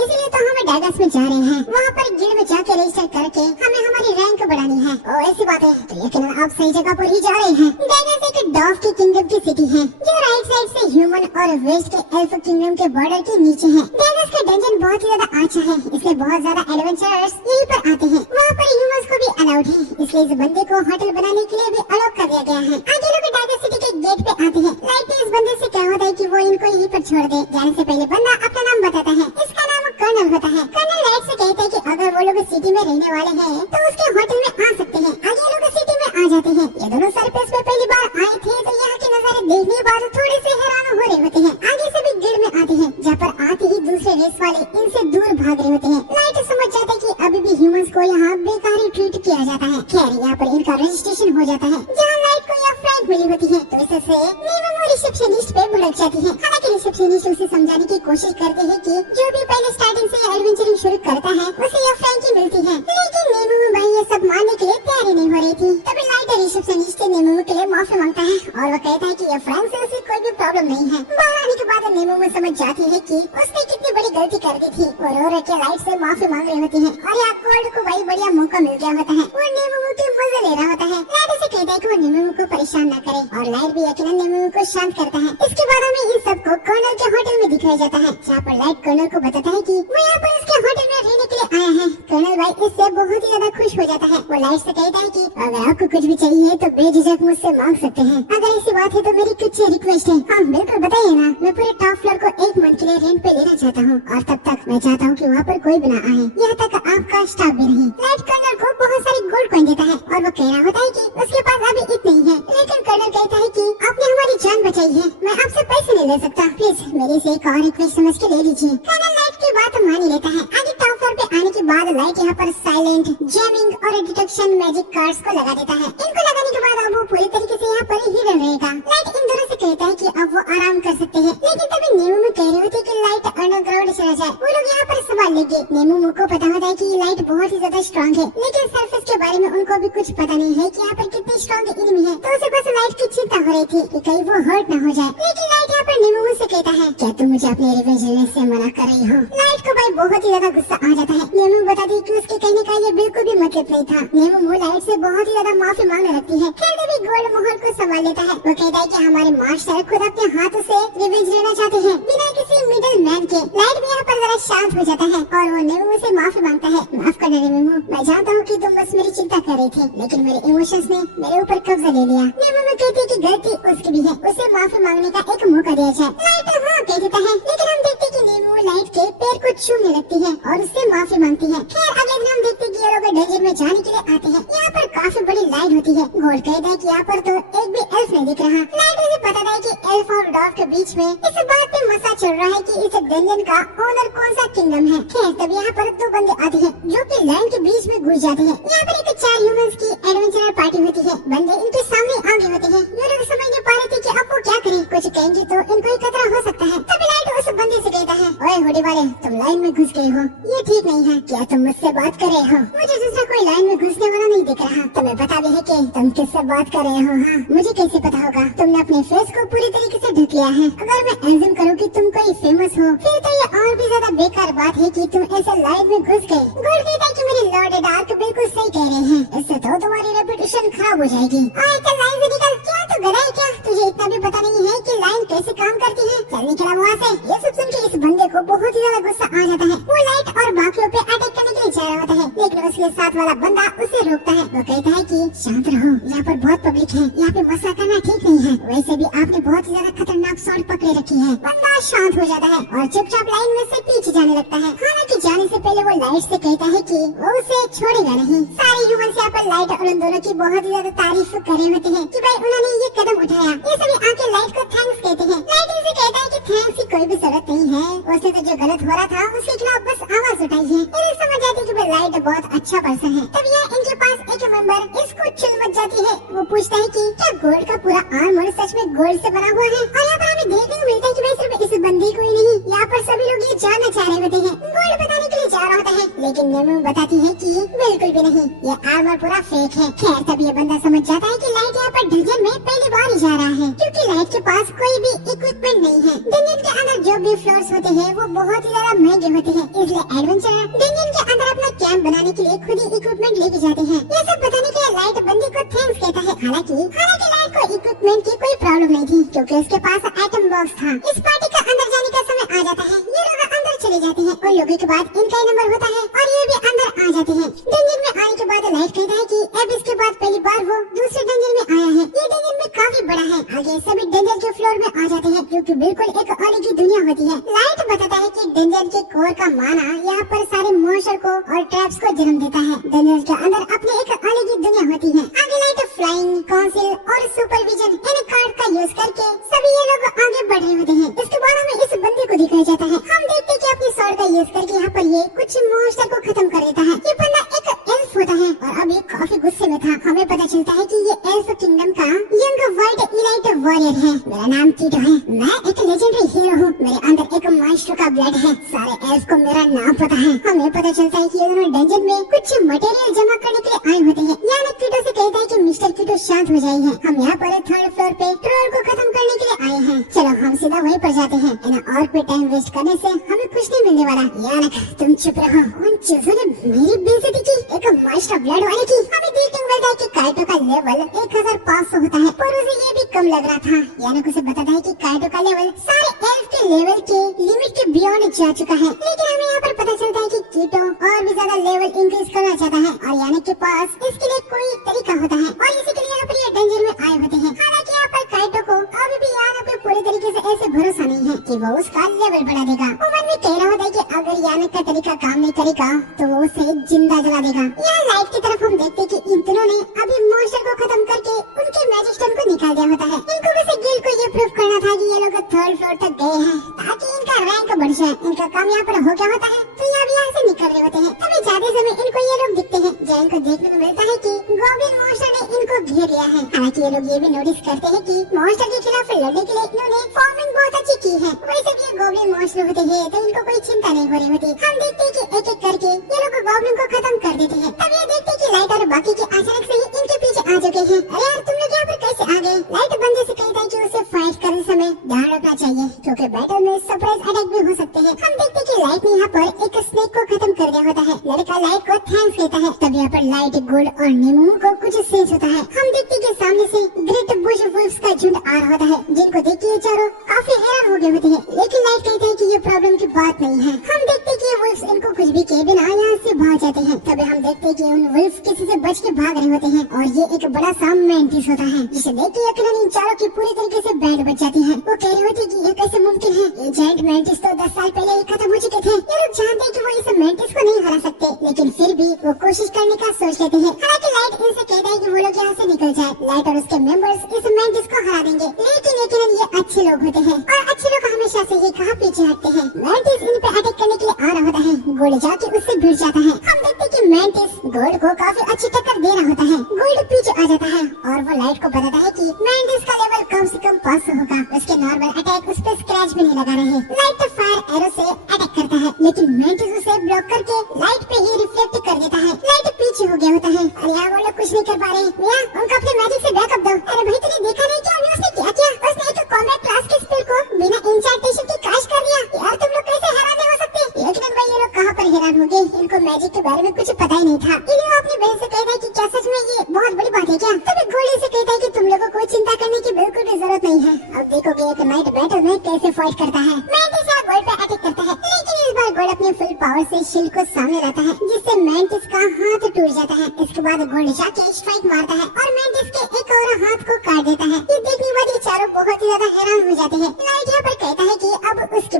इसलिए तो हमें डागस में जा रहे हैं। वहाँ पर गिल्ड में जाकर रजिस्टर करके हमें हमारी रैंक बढ़ानी है। ओ ऐसी बात है, तो यकीनन आप सही जगह पर ही जा रहे हैं। डागस एक डॉग की किंगडम की सिटी है जो राइट साइड से ह्यूमन और वेस्ट के एल्फ किंगडम के बॉर्डर के नीचे है। डागस का डंजन बहुत ही ज्यादा अच्छा है, इसलिए बहुत ज्यादा एडवेंचरर्स यहीं पर आते हैं। वहाँ पर ह्यूमंस को भी अलाउड है, इसलिए इस बंदे को होटल बनाने के लिए भी अलाउ कर दिया गया है। आगे लोग डागस सिटी के गेट पे आते हैं। लाइट ने इस बंदे से क्या होता है कि वो इनको यहीं पर छोड़ दे। जाने से पहले बंदा अपना नाम बताता है, इसका नाम कर्नल होता है। कर्नल लाइट से कहता है कि अगर वो लोग सिटी में रहने वाले हैं तो उसके होटल में आ सकते हैं। आगे लोग सिटी में आ जाते हैं। ये दोनों सरफेस पे पहली बार आए थे तो यहाँ के नजारे देखने के बाद थोड़े से हैरान हो रहे होते हैं। आगे से भी गिल्ड में आते हैं, जहाँ पर आते ही दूसरे रेस वाले इनसे दूर भाग रहे होते हैं। लाइट समझ जाता है कि अभी भी ह्यूमंस को यहाँ बेकारी ट्रीट किया जाता है। खैर यहाँ पर इनका रजिस्ट्रेशन हो जाता है। जहाँ लाइट को यह फ्लैग मिली होती है तो इससे नीमो रिसेप्शनिस्ट पे भड़क जाती है। हालांकि रिसेप्शनिस्ट उसे समझाने की कोशिश करते हैं कि जो भी पहले स्टार्टिंग से एडवेंचरिंग शुरू करता है उसे यह फ्रैंकी मिलती है, लेकिन नीमो भाई ये सब मानने के लिए तैयार नहीं हो रही थी। तभी लाइट रिसेप्शनिस्ट नीमो के लिए माफी मांगता है और वो कहता है कि यह फ्रैंक से उसे कोई भी प्रॉब्लम नहीं है। बाहर आने के बाद नीमो समझ जाती है कि उसने कितनी बड़ी गलती कर दी थी और रो के लाइट से माफी मांग रही होती है। और यहाँ कोल्ड को भाई बढ़िया मौका मिल गया होता है, वो नीमो के मजे ले रहा होता है। लाइट उसे कहता है कि वो नीमो को परेशान न करे और लाइट भी यकीनन नीमो को शांत करता है। इसके बाद हमें इन सबको कर्नल के होटल में दिखाया जाता है, जहाँ पर लाइट कर्नल को बताता है कि वो यहाँ पर उसके होटल में रहने के लिए आया है। कर्नल भाई इससे बहुत ही ज्यादा खुश हो जाता है। वो लाइट से कहता है कि अगर आपको कुछ भी चाहिए तो बेझिझक मुझसे मांग सकते हैं। अगर ऐसी बात है तो मेरी कुछ रिक्वेस्ट है। हाँ बिल्कुल बताइए ना, मैं पूरे टॉप फ्लोर को 1 मंथ के लिए रेंट पे लेना चाहता हूँ और तब तक मैं चाहता हूँ कि वहाँ पर कोई भी ना आए, यहाँ तक आपका स्टाफ भी नहीं। लाइट कर्नल को बहुत सारी गोल्ड कॉइन देता है और वो कह रहा होता है कि उसके पास अभी इतने ही है, लेकिन कर्नल कहता है कि आपने हमारी जान बचाई है, मैं आपसे पैसे नहीं ले सकता, प्लीज मेरी से एक और रिक्वेस्ट समझ के ले लीजिए। कर्नल लाइट की बात मान ही लेता है। आगे टॉप फ्लोर पे आने के बाद लाइट यहाँ पर साइलेंट, जैमिंग और डिटेक्शन मैजिक कार्ड्स को लगा देता है। इनको लगाने के बाद अब वो पूरी तरीके से यहाँ पर ही हिडन रहेगा। लाइट इन दोनों से कहता है कि अब वो आराम कर सकते हैं, लेकिन तभी नीमो में कह रहे होते कि लाइट अंडरग्राउंड चला जाए। वो लोग यहाँ पर सवाल लेंगे। नीमो को पता होता है कि लाइट बहुत ही ज्यादा स्ट्रॉन्ग है, लेकिन सरफेस के बारे में उनको भी कुछ पता नहीं है कि यहाँ पर कितनी स्ट्रॉन्ग एनिमी है। तो उसे बस लाइट की चिंता हो रही थी कि कहीं वो हर्ट न हो जाए। लेकिन लाइट यहाँ पर नीमो से कहता है क्या तुम मुझे अपने रिवेंज लेने से मना कर रही हो। लाइट को भाई बहुत ही ज्यादा गुस्सा आ जाता है। नीमो बता दी कि उसके कहने का ये बिल्कुल भी मतलब नहीं था। नीमो लाइट से बहुत ही ज्यादा माफी मांगने लगती है। फिर भी गोल्ड महल को संभाल लेता है। वो कहता है कि हमारे मास्टर खुद अपने हाथों से रिवेंज लेना चाहते हैं बिना किसी मिडिल मैन के। लाइट भी यहाँ पर जरा शांत हो जाता है और वो नीमो से माफी मांगता है। माफ करना नीमो, मैं जानता हूँ कि तुम बस मेरी चिंता कर रही थी, लेकिन मेरे इमोशंस ने मेरे ऊपर कब्जा ले लिया। नीमो कहती है कि गलती उसकी भी है, उसे माफी मांगने का एक मौका दिया जाए। लाइट हाँ कह देता है, लेकिन हम देखते कि नीमो लाइट के पैर को छूने लगती है और उससे माफी मांगती है। खैर अगले दिन हम देखते कि ये लोग डंजन में जाने के लिए आते हैं। यहाँ पर काफी बड़ी लाइन होती है। गोल्ड कहता है कि यहाँ पर तो एक भी एल्फ नहीं दिख रहा। लाइट उसे पता है कि एल्फ और डॉग के बीच में इस बात पे मसला चल रहा है कि इस डंजन का ओनर कौन सा किंगडम है। खैर तब यहाँ पर 2 बंदे आते हैं जो कि लाइन के बीच में घुस जाते हैं। यहाँ पर एक 4 ह्यूमंस की एडवेंचरर पार्टी होती है। बंदे इनके सामने आगे होते हैं। ये लोग समझ नहीं पा रहे थे कि अब वो क्या करें, कुछ कहेंगे तो इनको ही खतरा हो सकता है। तभी लाइट उस बंदे से कहता है, ओए होडी वाले, तुम लाइन में घुस गए हो, ये ठीक नहीं है। क्या तुम मुझसे बात कर रहे हो? मुझे दूसरा कोई लाइन में घुसने वाला नहीं दिख रहा। तुम्हें पता भी है कि तुम किससे बात कर रहे हो? हाँ मुझे कैसे पता होगा? तुमने अपने फेस को पूरी तरीके से ढक लिया है। अगर मैं एज्यूम करूँ कि तुम कोई फेमस हो, फिर तो ये और भी ज्यादा बेकार बात है कि तुम ऐसे लाइन में घुस गए। गोल्ड कहता है कि मेरे लॉर्ड डार्क बिल्कुल सही कह रहे हैं, इससे तो तुम्हारी रेपुटेशन खराब हो जाएगी। चल लाइन से निकल। क्या तू गधा है क्या? तुझे इतना भी पता नहीं है कि लाइन कैसे काम करती है? चल निकला वहाँ से। ये सब सुन के इस बंदे को बहुत ही ज्यादा गुस्सा आ जाता है। वो लाइट और बाकियों पे अटैक करने के लिए जा रहा होता है, लेकिन उसके साथ वाला बंदा उसे रोकता है। वो कहता है कि शांत रहो, यहाँ पर बहुत पब्लिक है, यहाँ पे मसला करना ठीक नहीं है। वैसे भी आपने बहुत ही ज्यादा खतरनाक शॉट पकड़े रखी है। बंदा शांत हो जाता है और चुपचाप लाइन में से पीछे जाने लगता है। हालांकि जाने से पहले वो लाइट से कहता है कि वो उसे छोड़ेगा नहीं। सारे ह्यूमंस यहाँ पर लाइट और उन दोनों की बहुत ही ज्यादा तारीफ कर रहे होते हैं कि भाई उन्होंने ये कदम उठाया। ये सभी आके लाइट को थैंक्स कहते हैं। लाइट इनसे कहता है कि थैंक्स की कोई भी जरूरत नहीं है, उसने तो जो गलत हो रहा था उसके खिलाफ बस आवाज उठाई है। इन्हें समझ आती है कि भाई लाइट बहुत अच्छा पर्सन है। तब यहाँ इनके पास एक मेंबर इसको चुल मच जाती है। वो पूछता है कि क्या गोल्ड का पूरा आर्मर सच में गोल्ड से बना हुआ है? और यहाँ पर हमें देखने को मिलता है कि भाई सिर्फ इस बंदे को ही नहीं, यहाँ पर सभी लोग ये जानना चाह रहे होते हैं। गोल्ड बताने के लिए जा रहा होता है, लेकिन नेमू बताती है कि बिल्कुल भी नहीं, ये आर्मर पूरा फेक है। खैर तब ये बंदा समझ जाता है कि लाइट यहाँ पर डंजन में पहली बार ही जा रहा है, क्योंकि लाइट के पास कोई भी इक्विपमेंट नहीं है। डंजन के अंदर जो भी फ्लोर्स होते हैं वो बहुत ही ज्यादा महंगे होते हैं, इसलिए एडवेंचरर डंजन के अंदर अपना कैंप बनाने के लिए खुद ही इक्विपमेंट लेके जाते हैं। ये सब बताने के लिए लाइट बंदे को थैंक्स कहता है। हालांकि लाइट को इक्विपमेंट की कोई प्रॉब्लम नहीं थी, क्योंकि उसके पास एटम बॉक्स था। इस पार्टी का अंदर जाने का समय आ जाता है। ये लोग अंदर चले जाते हैं और लोगों के बाद इनका ही नंबर होता है और ये भी अंदर आ जाते हैं। डंजन में आने के बाद लाइट कहता है कि अब इसके बाद पहली बार वो दूसरे डंजन में आया है। ये डंजन में काफी बड़ा है। आगे सभी डंजन के फ्लोर में आ जाते हैं, क्योंकि बिल्कुल एक अलग ही दुनिया होती है। लाइट बताता है कि डंजन के कोर का माना यहाँ पर सारे मॉन्स्टर को और ट्रैप्स को जन्म देता है। डंजन के अंदर अपनी एक अलग ही दुनिया होती है। आगे लाइट फ्लाइंग, काउंसिल और सुपरविजन इन कार्ड का यूज करके सभी ये लोग आगे बढ़ रहे होते हैं। इसके बाद हमें इस बंदे को दिखाया जाता है। हम देखते हैं कि अपनी स्वॉर्ड का यूज करके यहाँ पर ये कुछ मॉन्स्टर को खत्म कर देता है। ये बंदा एक एल्फ होता है और अभी काफी गुस्से में था। हमें पता चलता है कि ये एल्फ किंगडम का यंग वाइट इलाइट वॉरियर है। मेरा नाम कीटो है। मैं एक लेजेंडरी हीरो हूँ। मेरे अंदर एक मॉन्स्टर का ब्लड है। सारे एल्फ को मेरा नाम पता है। हमें पता चलता है कि ये दोनों डंजन में कुछ मटेरियल जमा करने के लिए आए होते हैं। यानी कीटो से कहता है कि मिस्टर कीटो शांत हो जाइए, हम यहाँ पर थर्ड फ्लोर पे ट्रोल को खत्म करने के लिए आए हैं। चलो हम सीधा वहीं पर जाते हैं। और कोई टाइम वेस्ट करने से हमें कुछ नहीं मिलने वाला। यानक तुम चुप रहो। उन चूजों ने मेरी बेइज्जती की, एक मॉन्स्टर ब्लड वाले की। हमें देखने को मिलता है कि काइटो का लेवल 1500 होता है, पर उसे ये भी कम लग रहा था। यानक उसे बताता है कि काइटो का लेवल सारे एल्फ के लेवल के लिमिट के बियॉन्ड जा चुका है। लेकिन हमें यहाँ पर पता चलता है कि कीटो और भी ज्यादा लेवल इंक्रीज करना चाहता है और यानक के पास इसके लिए कोई तरीका होता है और इसी के लिए यहाँ पर ये डंजन में आए होते हैं। हालांकि यहाँ पर काइटो को अभी भी यानक पे पूरी तरीके से ऐसे भरोसा नहीं है कि वो उसका लेवल बढ़ा देगा। वो मन में कह रहा होता है कि अगर यानक का तरीका काम नहीं करेगा तो वो उसे जिंदा जला देगा। यहाँ लाइट की तरफ हम देखते कि इन तीनों ने अभी मॉन्स्टर को खत्म करके उनके मैजिक स्टोन को निकाल दिया होता है। इनको वैसे गिल्ड को ये प्रूव करना था कि ये लोग थर्ड फ्लोर तक गए हैं ताकि इनका रैंक बढ़ जाए। इनका काम यहाँ पर हो गया होता है तो ये अभी यहाँ से निकल रहे होते हैं। तभी जाते समय इनको ये लोग दिखते हैं, जहाँ इनको देखने को मिलता है कि गॉब्लिन मॉन्स्टर ने इनको घेर लिया है। हालांकि ये लोग ये भी नोटिस करते हैं कि मॉन्स्टर के खिलाफ लड़ने के लिए इन्होंने फॉर्मिंग बहुत अच्छी की है। वैसे भी गॉब्लिन मॉन्स्टर होते हैं तो इनको कोई चिंता नहीं हो रही होती। हम देखते हैं कि एक एक करके ये लोग गॉब्लिन को खत्म कर देते हैं। तब ये देखते हैं कि लाइट और बाकी के अचानक से ही इनके पीछे आ चुके हैं। अरे यार तुम लोग यहाँ पर कैसे आ गए? लाइट बंदे से कहता है कि उसे फाइट करते समय ध्यान रखना चाहिए, क्योंकि बैटल में सरप्राइज अटैक भी हो सकते हैं। हम देखते हैं कि लाइट ने यहाँ पर एक स्नेक को खत्म कर दिया होता है। लड़का लाइट को थैंक्स कहता है। तब यहाँ पर लाइट, गोल्ड और नीमू को कुछ सेंस होता है। हम देखते हैं कि सामने से ग्रेट बुश वुल्फ्स का झुंड आ रहा होता है, जिनको देख के ये चारों काफी हैरान हो गए होते हैं। लेकिन लाइट कहते हैं कि ये प्रॉब्लम की बात नहीं है। हम देखते हैं कि ये वुल्फ्स इनको कुछ भी कहे बिना यहाँ से भाग जाते हैं। तभी हम देखते हैं कि उन वुल्फ्स किसी से बच के भाग रहे होते हैं और ये एक बड़ा सा मेंटिस होता है, जिसे देख के यकीनन इन चारों की पूरी तरीके से बैंड बच जाती है। वो कह रहे होते हैं कि ये कैसे मुमकिन है? ये जायंट मेंटिस तो 10 साल पहले ही खत्म हो चुके थे। ये लोग जानते हैं कि वो इस मेंटिस को नहीं हरा सकते, लेकिन फिर भी वो कोशिश करने का सोच लेते हैं। हालांकि लाइट इनसे कहता है कि वो लोग यहाँ से निकल जाए। लाइट और उसके मेंबर्स इस मेंटिस को हरा देंगे, लेकिन यकीनन ये अच्छे लोग होते हैं और अच्छे लोग हमेशा से ही कहाँ पीछे हटते हैं। मेंटिस इन पे अटैक करने के लिए आ रहा होता है। गोल्ड जाके उससे भिड़ जाता है। हम देखते हैं कि मेंटिस गोल्ड को काफी अच्छी टक्कर दे रहा होता है। गोल्ड पीछे आ जाता है और वो लाइट को बताता है कि मेंटिस का लेवल कम से कम 500 होगा। उसके नॉर्मल अटैक उस पर स्क्रैच भी नहीं लगा रहे। लाइट तो फायर एरो से अटैक करता है, लेकिन मेंटिस उसे ब्लॉक करके लाइट पे ही रिफ्लेक्ट कर देता है। लाइट पीछे हो गया होता है और यहाँ वो लोग कुछ नहीं कर पा रहे। मिया उनको अपने मैजिक से बैकअप दो। अरे भाई तूने देखा नहीं क्या उसने क्या किया? उसने एक कॉम्बैट क्लास के स्पेल को बिना इंचार्टेशन के क्रैश कर दिया। यार तुम लोग कैसे हैरान नहीं हो सकते? लेकिन भाई ये लोग कहाँ पर हैरान हो गए? इनको मैजिक के बारे में कुछ पता ही नहीं था। इन्हें अपनी बहन से कहता है कि क्या सच में ये बहुत बड़ी बात है क्या? तभी गोल्डी से कहता है कि तुम लोगों को चिंता करने की बिल्कुल भी जरूरत नहीं है। अब देखोगे एक नाइट बैटल में कैसे फाइट करता है। मेंटिस गोल्ड पे अटैक करता है, लेकिन इस बार गोल्ड अपने फुल पावर से शील्ड को सामने लाता है, जिससे मेंटिस का हाथ टूट जाता है। इसके बाद गोल्ड जाके स्ट्राइक मारता है और मेंटिस के एक और हाथ को काट देता है। ये देखने के बाद ये चारों बहुत ही ज्यादा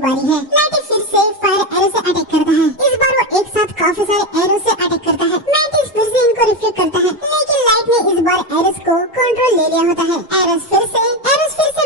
बारी है। लाइट फिर से फायर एरो से अटैक करता है। इस बार वो एक साथ काफी सारे एरो से अटैक करता है। मैंटिस फिर से इनको रिफ्लेक्ट करता है, लेकिन लाइट ने इस बार एरोस को कंट्रोल ले लिया होता है। एरोस फिर से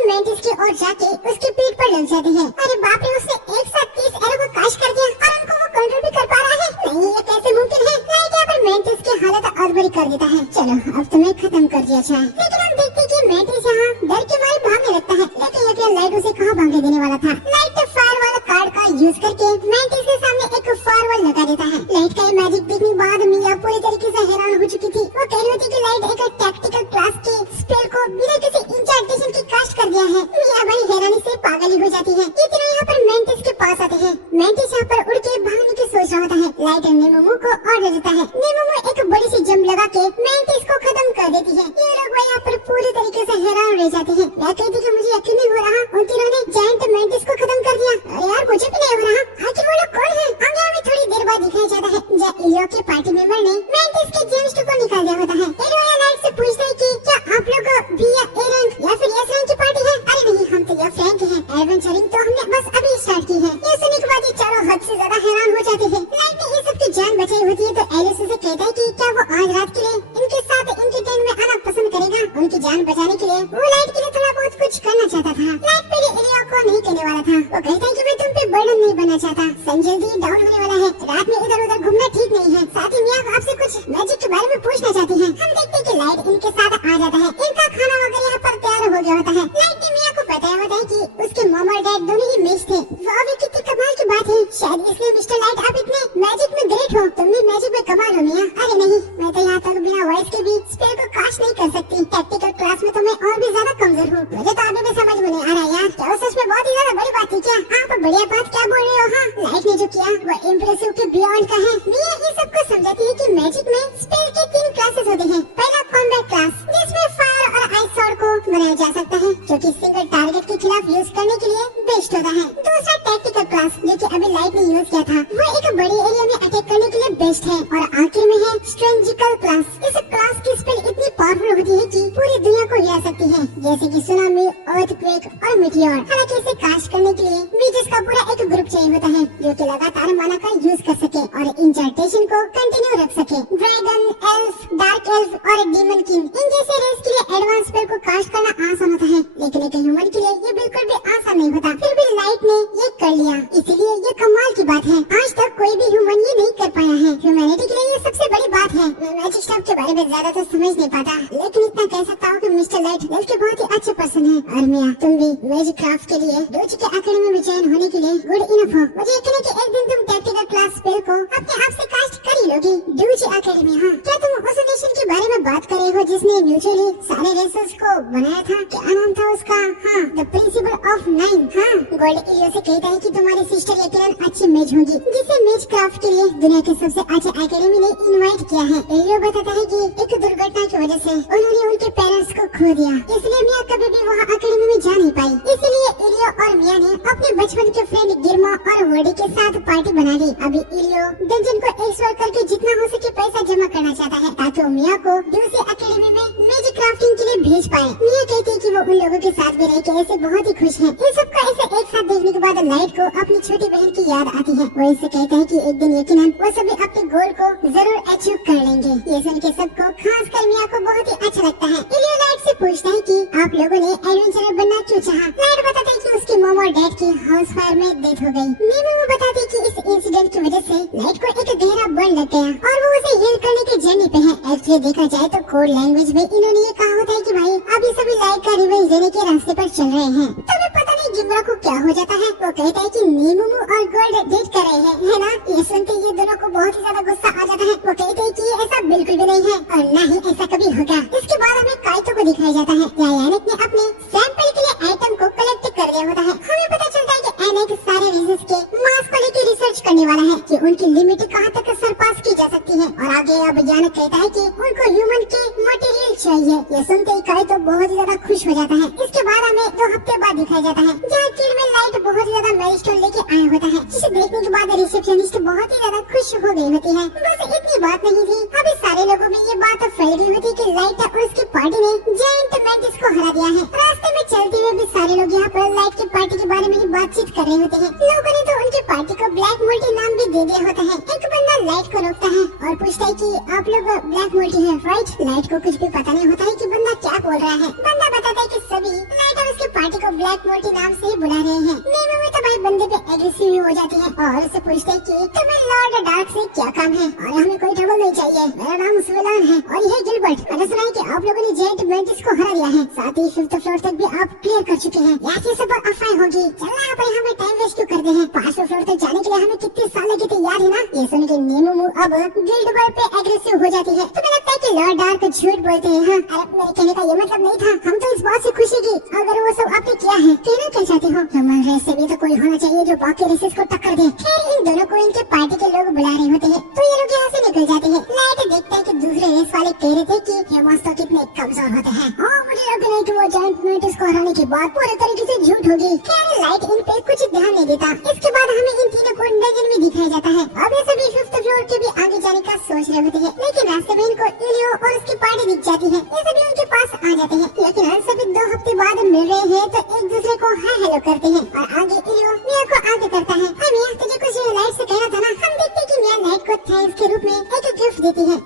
मैंटिस की ओर जाके उसकी पीठ पर लग जाती है। अरे बाप रे, उसने एक साथ 30 एरो को काश कर दिया और उनको वो कंट्रोल भी कर पा रहा है। नहीं, ये कैसे मुमकिन है? लाइट यहाँ पर मैंटिस की हालत और बुरी कर देता है। चलो अब तुम्हें खत्म कर दिया जाए। लेकिन हम देखते कि मैंटिस यहाँ डर के मारे भागने लगता है, लेकिन यकीन लाइट उसे कहाँ भागने देने वाला था। लाइट तो फायर वाला कार्ड का यूज करके मैंटिस के सामने एक फायरवॉल लगा देता है। लाइट का ये मैजिक देखने के बाद मिया पूरी तरीके से हैरान हो चुकी थी। वो कह रही थी कि लाइट एक टैक्टिकल क्लास के स्पेल को बिना किसी इंचार्टेशन की कास्ट कर दिया है। मिया भाई हैरानी से पागल ही हो जाती है। ये तीनों यहाँ पर मैंटिस के पास आते हैं। मैंटिस यहाँ पर उड़ के भागने की सोच रहा होता है। लाइट नेमोमो को ऑर्डर देता है। नेमोमो एक बड़ी सी जंप लगा के मैंटिस को खत्म कर देती है। ये लोग यहाँ पर पूरी तरीके से हैरान रह जाते हैं। मैं कहती कि मुझे यकीन नहीं हो रहा उन तीनों ने जायंट मैंटिस को खत्म कर दिया। अरे यार, मुझे भी नहीं हो रहा। आखिर वो लोग कौन है? आगे हमें थोड़ी देर बाद दिखाया जाता है जब इलियो के पार्टी मेंबर ने मैंटिस के जेम्स को निकाल दिया होता है। इलियो लाइट से पूछता है कि क्या आप लोग भी या ए रैंक या फिर एस रैंक की पार्टी है? अरे नहीं, हम तो या फ्रैंक हैं। एडवेंचरिंग तो हमने बस अभी स्टार्ट की है। ये सुनने के बाद ये चारों हद से ज्यादा हैरान हो जाते हैं। लाइट ने ये सबकी जान बचाई होती है तो एलिस उसे कहता है कि क्या वो आज रात के लिए इनके साथ इनके टेंट में आना पसंद करेगा। उनकी जान बचाने के लिए वो लाइट के लिए थोड़ा बहुत कुछ करना चाहता था। लाइट पहले इलियो को नहीं कहने वाला था। वो कहता है कि मैं तुम पे बर्डन नहीं बनना चाहता। सन जल्दी डाउन होने वाला है। रात में इधर उधर घूमना ठीक नहीं है। साथ ही मिया आपसे कुछ मैजिक के बारे में पूछना चाहती है। हम देखते हैं कि लाइट इनके साथ आ जाता है। इनका खाना वगैरह यहाँ पर तैयार हो गया होता है। लाइट ने मिया को बताया होता है कि उसके मॉम और डैड दोनों ही मेज थे। वाह, कितनी कमाल की बात है। शायद इसलिए मिस्टर लाइट आप इतने मैजिक में ग्रेट हो। तुम भी मैजिक में कमाल हो मिया। अरे नहीं, मैं तो यहाँ तक बिना वॉइस के भी स्पेल को कास्ट नहीं कर सकती। टैक्टिकल क्लास में तो मैं और भी ज्यादा कमजोर हूँ। मुझे तो अभी भी समझ में नहीं आ रहा यार, क्या सच में बहुत ही ज्यादा बड़ी बात है क्या? आप बढ़िया बात क्या बोल रहे हो? हाँ, लाइट ने जो किया वो इम्प्रेसिव के बियॉन्ड का है। मिया ये सबको समझाती है कि मैजिक में स्पेल के 3 क्लासेस होते हैं। पहला कॉम्बैट क्लास, जिसमें फायर और आइस स्वॉर्ड को बनाया जा सकता है, जो कि सिंगल टारगेट के खिलाफ यूज करने के लिए बेस्ट होता है। दूसरा टैक्टिकल क्लास, जो कि अभी लाइट ने यूज किया था, वो एक बड़ी एरिया में अटैक करने के लिए बेस्ट है। और आखिर में है स्ट्रेंजिकल क्लास। इस क्लास की स्पेल इतनी पावरफुल होती है कि पूरी दुनिया को हिला सकती है, जैसे कि सुनामी, अर्थक्वेक और मीटियोर। हालांकि इसे कास्ट करने के लिए मीजस का पूरा एक ग्रुप चाहिए होता है, जो कि लगातार माना का यूज कर सके और इंचार्टेशन को कंटिन्यू रख सके। ड्रैगन, एल्फ, डार्क एल्फ और डीमन किंग, इन जैसे रेस के लिए एडवांस स्पेल को कास्ट करना आसान होता है, लेकिन एक ह्यूमन के लिए ये बिल्कुल भी आसान नहीं होता। फिर भी लाइट ने ये कर लिया, इसलिए ये कमाल की बात है। आज तक कोई भी ह्यूमन ये नहीं कर पाया है। ह्यूमैनिटी के लिए ये सबसे बड़ी बात है। मैं मैजिक स्टफ के बारे में ज्यादा तो समझ नहीं पाता, लेकिन इतना कह सकता हूँ कि मिस्टर लाइट दिल के बहुत ही अच्छे पर्सन है। और मिया, तुम भी मैजिक क्राफ्ट के लिए डूची के एकेडमी में चयन होने के लिए गुड इनफ हो। मुझे यकीन है कि एक दिन तुम टैक्टिकल क्लास स्पेल को अपने आप से कास्ट कर ही लोगी। डूची एकेडमी, हाँ, क्या तुम उस नेशन के बारे में बात कर रहे हो जिसने म्यूचुअली सारे रेसर्स को बनाया था? क्या नाम था उसका? हाँ, द प्रिंसिपल ऑफ 9। हाँ, गोल्ड इलियो से कहता है कि तुम्हारी सिस्टर यकीनन अच्छी मेज होगी, जिसे मेज क्राफ्ट के लिए दुनिया के सबसे अच्छे एकेडमी ने इनवाइट किया है। इलियो बताता है कि एक दुर्घटना की वजह से उन्होंने उनके पेरेंट्स को खो दिया, इसलिए मिया कभी भी वहाँ एकेडमी में जा नहीं पाई। इसीलिए इलियो और मिया ने अपने बचपन के फ्रेंड गिरमा और वर्डी के साथ पार्टी बना ली। अभी इलियो डंजन को एक्सप्लोर करके जितना हो सके पैसा जमा करना चाहता है, ताकि वो मिया को दूसरी एकेडमी में मैजिक क्राफ्टिंग के लिए भेज पाए। मिया कहती है कि वो उन लोगों के साथ भी रह के ऐसे बहुत ही खुश है। इन सबका ऐसे एक साथ देखने के बाद लाइट को अपनी छोटी बहन की याद आती है। वो इससे कहता है कि एक दिन यकीनन वो सभी अपने गोल को जरूर अचीव कर लेंगे। ये सुन के सबको, खासकर मिया को बहुत ही अच्छा लगता है। इलियो लाइट से पूछता है कि आप लोगों ने एडवेंचरर बनना क्यों चाहा? लाइट बताता है कि उसके मॉम और डैड की हाउस फायर में डेथ हो गई। मीमू बताती है कि इस इंसिडेंट की वजह से लाइट को एक गहरा बर्न लग गया और वो उसे हील करने की जर्नी पे है। एक्चुअली देखा जाए तो कोड लैंग्वेज में इन्होंने ये कहा होता है कि भाई अभी सभी लाइट का रिवेंज देने के रास्ते पर चल रहे हैं। तभी पता नहीं गिमरा को क्या हो जाता है। वो कहता है कि नीमू और गोल्ड डेट कर रहे हैं, है ना? ये सुनते ये दोनों को बहुत ही ज्यादा गुस्सा आ जाता है। वो कहते हैं कि ऐसा बिल्कुल भी नहीं है और न ही ऐसा कभी होगा। इसके बाद हमें काइतो को दिखाया जाता है। यानिक ने अपने सैंपल के लिए आइटम को कलेक्ट कर लिया होता है। हमें पता चलता है कि एनिक सारे रीजन्स के मास को लेकर रिसर्च करने वाला है कि उनकी लिमिट कहाँ तक सरपास की जा सकती है। और आगे अब यानिक कहता है कि उनको ह्यूमन के मटेरियल चाहिए। ये सुनते ही काइतो बहुत ही ज्यादा खुश हो जाता है। इसके बाद हमें 2 हफ्ते बाद दिखाया जाता है, जहाँ किल में लाइट लाइट बहुत ही ज्यादा माइलस्टोन लेके आया होता है, जिसे देखने के बाद रिसेप्शनिस्ट बहुत ही ज्यादा खुश हो गई होती है। बस इतनी बात नहीं थी, अभी सारे लोगों में ये बात फैल गई होती कि लाइट और उसकी पार्टी ने जायंट मैंटिस को हरा दिया है। रास्ते में चलते हुए भी सारे लोग यहाँ पर लाइट की पार्टी के बारे में ही बातचीत कर रहे होते हैं। लोगों ने तो उनकी पार्टी को ब्लैक मोल्टी नाम भी दे दिया होता है। एक बंदा लाइट को रोकता है और पूछता है कि आप लोग ब्लैक मोल्टी है राइट? लाइट को कुछ भी पता नहीं होता है कि बंदा क्या बोल रहा है। बंदा बताता है कि सभी लाइट और उसकी पार्टी को ब्लैक मोल्टी नाम से ही बुला रहे हैं। नीमो में तो भाई बंदे पे एग्रेसिव हो जाती है और उससे पूछते है कि तुम्हें लॉर्ड डार्क से क्या काम है और हमें कोई ट्रबल नहीं चाहिए। मेरा नाम सुवेलान है और यह गिलबर्ट। मैंने सुना है कि आप लोगों ने जायंट मैंटिस को हरा दिया है, साथ ही 5th फ्लोर तक भी आप क्लियर कर चुके हैं। ये सब अफवाह होगी, चलना यहाँ पर हमें टाइम वेस्ट क्यों करते हैं? 5th फ्लोर तक जाने के लिए हमें कितने साल लगे थे याद है ना? ये सुन के नीमो अब गिलबर्ट पे एग्रेसिव हो जाती है। तुम्हें लगता है कि लॉर्ड डार्क झूठ बोलते हैं? हाँ, अरे मेरे कहने का ये मतलब नहीं था। हम तो इस बात से खुशी की अगर वो सब आपने किया है। कहना क्या चाहते हो? ह्यूमन रेस से भी तो कोई होना चाहिए जो बाकी रेसेस को टक्कर दे। खैर इन दोनों को इनके पार्टी के लोग बुला रहे होते हैं तो ये लोग यहाँ से निकल जाते हैं। लाइट देखते है कि दूसरे रेस वाले कह रहे थे कि ह्यूमंस तो कितने कमजोर होते हैं। मुझे लगता है कि वो जायंट मैंटिस को हराने की बात पूरे तरीके से झूठ होगी। खैर लाइट इन पे कुछ ध्यान नहीं देता। इसके बाद हमें इन तीनों को डंजन में दिखाया जाता है। अब ये सभी 5th फ्लोर के भी आगे जाने का सोच रहे होते हैं, लेकिन रास्ते में इनको इलियो और उसकी पार्टी दिख जाती है। ये सभी उनके पास आ जाते हैं, लेकिन हम सभी 2 हफ्ते बाद मिल रहे हैं तो एक दूसरे को हाय हेलो करते हैं। और आगे इलियो मिया को आगे करता है, मिया तुझे कुछ लाइट से कहना था ना? हम देखते कि मिया लाइट को थैंक्स के रूप में एक गिफ्ट देती है।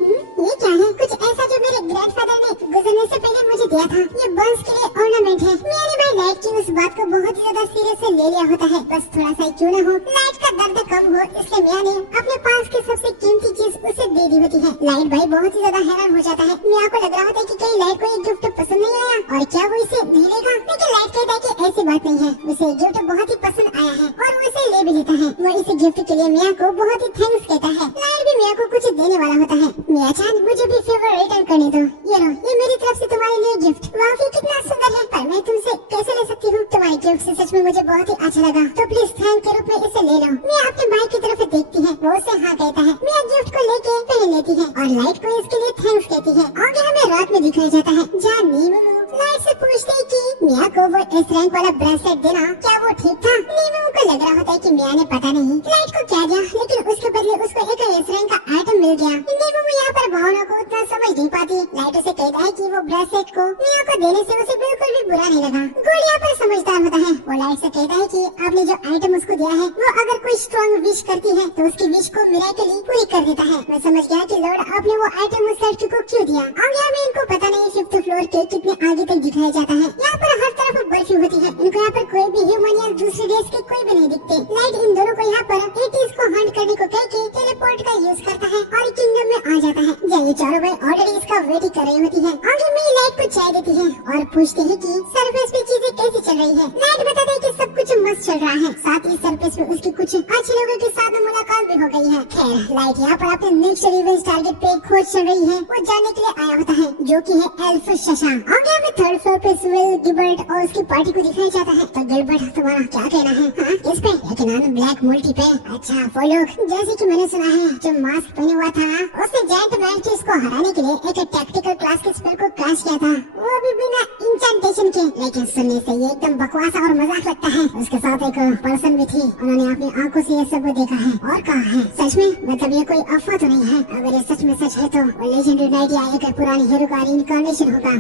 ये क्या है? कुछ ऐसा जो मेरे ग्रैंडफादर ने गुजरने से पहले मुझे दिया था। ये बंस के लिए ऑर्नामेंट है। मिया ने भाई लाइट की उस बात को बहुत ही ज्यादा सीरियस से ले लिया होता है। बस थोड़ा सा क्यों न हो, लाइट का दर्द कम हो, इसलिए मिया ने अपने पास की सबसे कीमती चीज उसे दे दी होती है। लाइट भाई बहुत ही ज्यादा हैरान हो जाता है। मिया को लग रहा होता है कि कहीं लाइट को ये गिफ्ट पसंद नहीं आया और क्या वो इसे नहीं लेगा, लेकिन लाइट कहता है कि ऐसी बात नहीं है, उसे गिफ्ट बहुत ही पसंद आया है और वो इसे ले भी लेता है। वो इस गिफ्ट के लिए मिया को बहुत ही थैंक्स कहता है। लाइट भी मिया को कुछ देने वाला होता है। मिया चांद मुझे भी फेवर रिटर्न करने दो। ये लो, ये मेरी तरफ से तुम्हारे लिए गिफ्ट। वाह कितना सुंदर है, पर मैं तुमसे कैसे ले सकती हूँ? तुम्हारे गिफ्ट से सच में मुझे बहुत ही अच्छा लगा, तो प्लीज थैंक के रूप में इसे ले लो। मिया अपने भाई की तरफ देखती है, वो उसे हाँ कहता है। मिया गिफ्ट को लेके पहन लेती है और लाइट को इसके लिए थैंक्स कहती है। आगे हमें रात में दिखाया जाता है जहाँ नीमो लाइट से पूछते है कि मिया को वो एस रैंक वाला ब्रेसलेट देना क्या वो ठीक था? नीमो को लग रहा होता है कि मिया ने पता नहीं लाइट को क्या दिया, लेकिन उसके बदले उसको एक एस रैंक का आइटम मिल गया। नीमो यहाँ पर भावना को उतना समझ नहीं पाती। लाइट उसे कहता है कि वो ब्रेसलेट को मिया को देने से उसे बिल्कुल भी बुरा नहीं लगा। गोल्ड यहाँ पर समझदार होता है, वो लाइट से कहता है कि आपने जो आइटम उसको दिया है वो अगर कोई स्ट्रॉन्ग विश करती है तो उसकी विश को मिरेकली पूरी कर देता है। मैं समझ गया कि लॉर्ड आपने वो आइटम उस लड़की को क्यों दिया। आगे हमें इनको पता नहीं 5th फ्लोर के कितने आगे तक दिखाया जाता है। यहाँ पर हर तरफ बर्फी होती है। इनको यहाँ पर कोई भी ह्यूमन या दूसरे देश के कोई भी नहीं दिखते। लाइट इन दोनों को यहाँ पर 80s को हंट करने को कह के टेलीपोर्ट का यूज करता है और किंगडम में आ जाता है। ये चारों भाई ऑलरेडी इसका वेट कर रही होती है। आगे में लाइट को चाय देती है और पूछती है कि सरफेस पे चीजें कैसी चल रही है। लाइट बताता है कि सब कुछ मस्त चल रहा है, साथ ही सरफेस पे उसकी कुछ अच्छे लोगों के साथ मुलाकात भी हो गई है। खैर लाइट यहाँ पर अपने नेक्स्ट रिवेंज टारगेट पे खोज चल रही है, वो जानने के लिए आया होता है जो कि है एल्फ शशांक। आगे हमें 3rd फ्लोर पे सुवेल गिलबर्ट और उसकी पार्टी को दिखाया जाता है। तो गिलबर्ट तुम्हारा क्या कहना है? हाँ, किस पे? लेकिन ब्लैक मोल्टी पे। अच्छा वो लोग, जैसे कि मैंने सुना है जो मास्क पहने हुआ था उसने जायंट मैंटिस को हराने के लिए एक टैक्टिकल क्लास के स्पेल को कास्ट किया था, वो भी बिना इंचेंटेशन के। लेकिन सुनने से ये एकदम बकवास और मजाक लगता है। उसके साथ एक पर्सन भी थी, उन्होंने अपनी आंखों से ये सब देखा है और कहा है सच में, मतलब ये कोई अफवाह तो नहीं है। अगर ये सच में सच है तो लेजेंडरी नाइट या एक पुरानी हीरो का रिइंकार्नेशन होगा।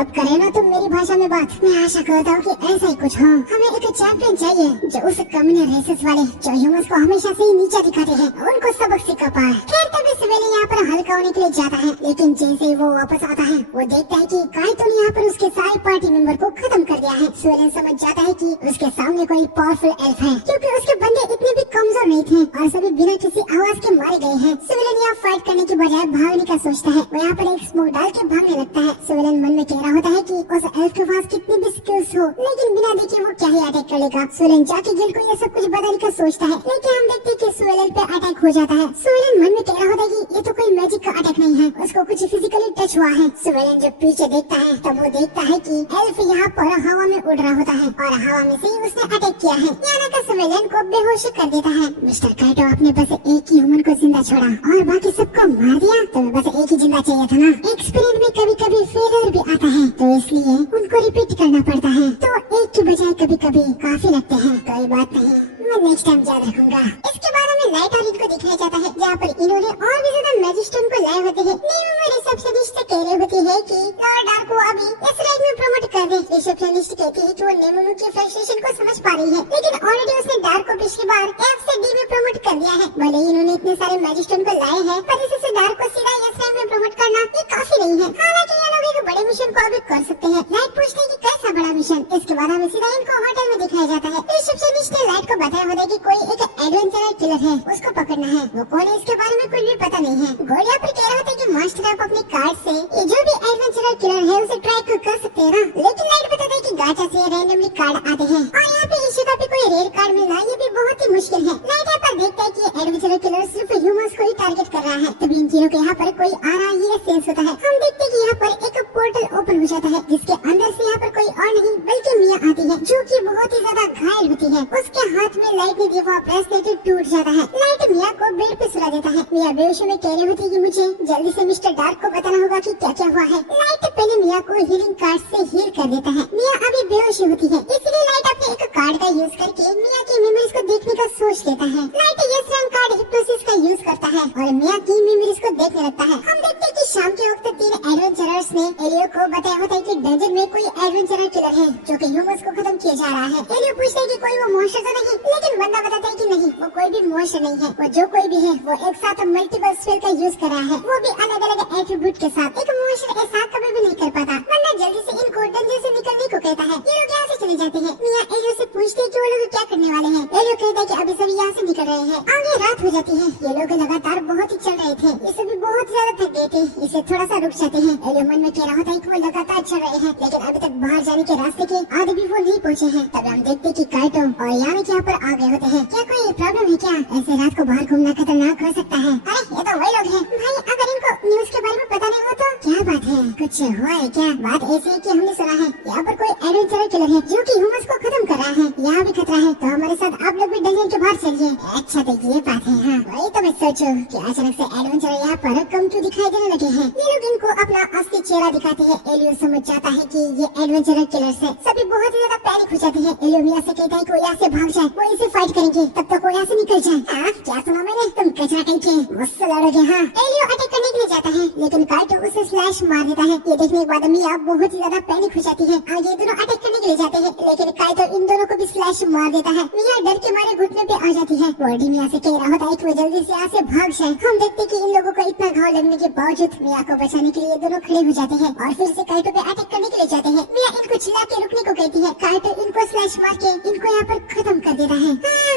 अब करे ना तुम मेरी भाषा में बात। मैं आशा करता हूँ कि ऐसा ही कुछ हो। हमें एक चैंपियन चाहिए जो उस कम्युनल रेसेस वाले जो ह्यूमंस को हमेशा से ही नीचा दिखाते हैं उनको सबक सिखा पाए। खैर तभी सवेरे यहाँ पर हल्का होने के लिए जाता है, लेकिन जैसे ही वो वापस आता है वो देखता है कि काइटो ने यहाँ पर उसके सारे पार्टी मेंबर को खत्म कर दिया है। सुवेलन समझ जाता है कि उसके सामने कोई पावरफुल एल्फ है, क्योंकि उसके बंदे इतने भी कमजोर नहीं थे और सभी बिना किसी आवाज के मारे गए हैं। सुवेलन यहाँ फाइट करने की बजाय भागने का सोचता है। वो यहाँ पर एक स्मोक डाल के भागने लगता है। सुवेलन मन में कह रहा होता है कि उस एल्फ के पास कितनी भी स्किल्स हो, लेकिन बिना देखे वो क्या ही अटैक कर लेगा। सुवेलन जाके गिल को ये सब कुछ बताने का सोचता है, लेकिन हम देखते हैं कि सुवेलन पे अटैक हो जाता है। सुवेलन मन में कह रहा होता है कि ये तो कोई मैजिक का अटैक नहीं है, उसको कुछ फिजिकली टच हुआ है। सुवेलन जब पीछे देखता है तब वो देखता है कि एल्फ यहाँ पर हवा में उड़ रहा होता है और हवा में से ही उसने अटैक किया है। यानी कि सुवेलन को बेहोशी चेक कर देता है। मिस्टर काइटो आपने बस एक ही ह्यूमन को जिंदा छोड़ा और बाकी सबको मार दिया, तुम्हें बस एक ही जिंदा चाहिए था ना। एक्सपेरिमेंट में कभी कभी फेलियर भी आता है तो इसलिए उनको रिपीट करना पड़ता है, तो एक की बजाय कभी कभी काफी लगते हैं। कोई बात नहीं, मैं नेक्स्ट टाइम याद रखूंगा। इसके बाद हमें लाइट और इनको दिखाया जाता है जहाँ पर इन्होंने और भी ज्यादा मैजिस्टोन को लाए होते हैं। नेमो रिसेप्शनिस्ट से कह रही होती है कि लॉर्ड डार्क को अभी इस राइड में प्रमोट कर दे। रिसेप्शनिस्ट कहती है कि वो नेमो की फ्रस्ट्रेशन को समझ पा रही है, लेकिन ऑलरेडी उसने डार्क को पिछली बार एफ से डी में प्रमोट कर दिया है। भले ही इन्होंने इतने सारे मैजिस्टोन को लाए हैं, पर इससे डार्क को सीधा एस राइड में प्रमोट करना ये काफी नहीं है। हालांकि ये लोग एक बड़े मिशन को अभी कर सकते हैं। लाइट पूछते हैं कि कैसा बड़ा मिशन। इसके बाद हमें सीधा इनको होटल में दिखाया जाता है। रिसेप्शनिस्ट ने लाइट को बताया होता है कि कोई एक एडवेंचरर किलर है, उसको पकड़ना है। वो कौन है इसके बारे में कुछ भी पता नहीं है। गोलिया पर कह रहा होता है कि मास्टर आप अपने कार्ड से ये जो भी एडवेंचरर किलर है उसे ट्रैक कर सकते हैं ना, लेकिन लाइट बताता है कि गाचा से रैंडमली कार्ड आते हैं और यहाँ पे इस जगह पे कोई रेयर कार्ड मिलना ये भी बहुत ही मुश्किल है। लाइट यहाँ पर देखता है कि एडवेंचरर किलर सिर्फ ह्यूमंस को ही टारगेट कर रहा है। तभी इन तीनों के यहाँ पर कोई आ रहा ये सेंस होता है। हम देखते हैं कि यहाँ पर एक पोर्टल ओपन हो जाता है जिसके अंदर से यहाँ पर कोई और नहीं बल्कि मिया आती है, जो कि बहुत ही ज्यादा घायल होती है। उसके हाथ में लाइट ने दिया ब्रेसलेट टूट जाता है। लाइट मिया को बेड पे सुला देता है। मिया बेहोशी में कह रही होती है कि मुझे जल्दी से मिस्टर डार्क को बताना होगा कि क्या क्या हुआ है। लाइट पहले मिया को हीलिंग कार्ड से हील कर देता है। मिया अभी बेहोशी होती है, इसलिए लाइट अपने एक कार्ड का यूज करके मिया की मेमोरीज को देखने का सोच लेता है। Light yes rank card hypnosis का यूज करता है और मिया की मेमोरीज को देखने लगता है। हम देखते हैं कि शाम के वक्त तीन एडवेंचरर्स ने एलियो को बताया होता है कि डंजन में कोई एडवेंचरर किलर है जो कि ह्यूमंस को खत्म किया जा रहा है। एलियो पूछता है कि कोई वो मॉन्स्टर तो नहीं, लेकिन बंदा बताता है कि नहीं, वो कोई भी मॉन्स्टर नहीं है। वो जो कोई भी है वो एक साथ मल्टीपल स्पेल का यूज कर रहा है, वो भी अलग अलग एट्रीब्यूट के साथ। एक मॉन्स्टर ऐसा कभी भी नहीं कर पाता। बंदा जल्दी से इनको डंजन से निकलने को कहता है। ये लोग यहाँ से चले जाते हैं। मिया एलियो से पूछते हैं कि वो लोग क्या करने वाले हैं। एलियो कहता है कि अभी सभी यहाँ से निकल रहे हैं। आगे रात हो जाती है। ये लोग लगातार बहुत ही चल रहे थे, ये सभी बहुत ज्यादा थक गए थे, इसे थोड़ा सा रुक जाते हैं। एलियो मन में कह रहा होता है कि वो लगातार चल रहे हैं, लेकिन अभी तक बाहर जाने के रास्ते के आधे भी वो नहीं पहुँचे हैं। तब हम देखते हैं कि काइटो और यामी यहाँ पर आ गए होते हैं। क्या कोई प्रॉब्लम है क्या? ऐसे रात को बाहर घूमना खतरनाक हो सकता है। अरे ये तो वही लोग हैं। भाई अगर इनको न्यूज के बारे में पता नहीं हो तो क्या बात है, कुछ हुआ है क्या? बात ऐसी है कि हमने सुना है यहाँ पर कोई एडवेंचरर किलर है जो कि ह्यूमंस को खत्म कर रहा है। यहाँ भी खतरा है, तो हमारे साथ आप लोग भी डंजन के बाहर चलिए। अच्छा तो ये बात है। हाँ वही तो मैं सोचूं कि अचानक से एडवेंचरर यहाँ पर कम क्यों दिखाई देने लगे हैं। ये लोग इनको अपना असली चेहरा दिखाते हैं। एलियो समझ जाता है कि ये एडवेंचरर किलर्स है। सभी बहुत ही ज्यादा पैनिक हो जाते हैं। एलियो मिया से कहता है कि वो यहाँ से भाग जाए, वो इसे फाइट करेंगे, तब तक वो यहाँ से निकल जाए। हाँ क्या सुना मैंने, तुम कचरा कहीं के मुझसे लड़ोगे। हाँ एलियो अटैक करने के लिए जाता है, लेकिन काइटो उसे स्लैश मार देता है। ये देखने के बाद मिया बहुत ही ज्यादा पैनिक हो जाती है। आगे दोनों अटैक करने के लिए जाते हैं, लेकिन काइटो इन दोनों को भी स्लैश मार देता है। मिया डर के मारे घुटने पे आ जाती है। बॉडी मिया से कह रहा होता है कि वो जल्दी से यहाँ से भाग जाए। हम देखते कि इन लोगों को इतना घाव लगने के बावजूद मिया को बचाने के लिए दोनों खड़े हो जाते हैं और फिर से काइटो पे अटैक करने के लिए जाते हैं। मिया इनको चिल्ला के रुकने को कहती है। काइटो इनको स्लैश मार के इनको यहाँ पर खत्म कर देता है।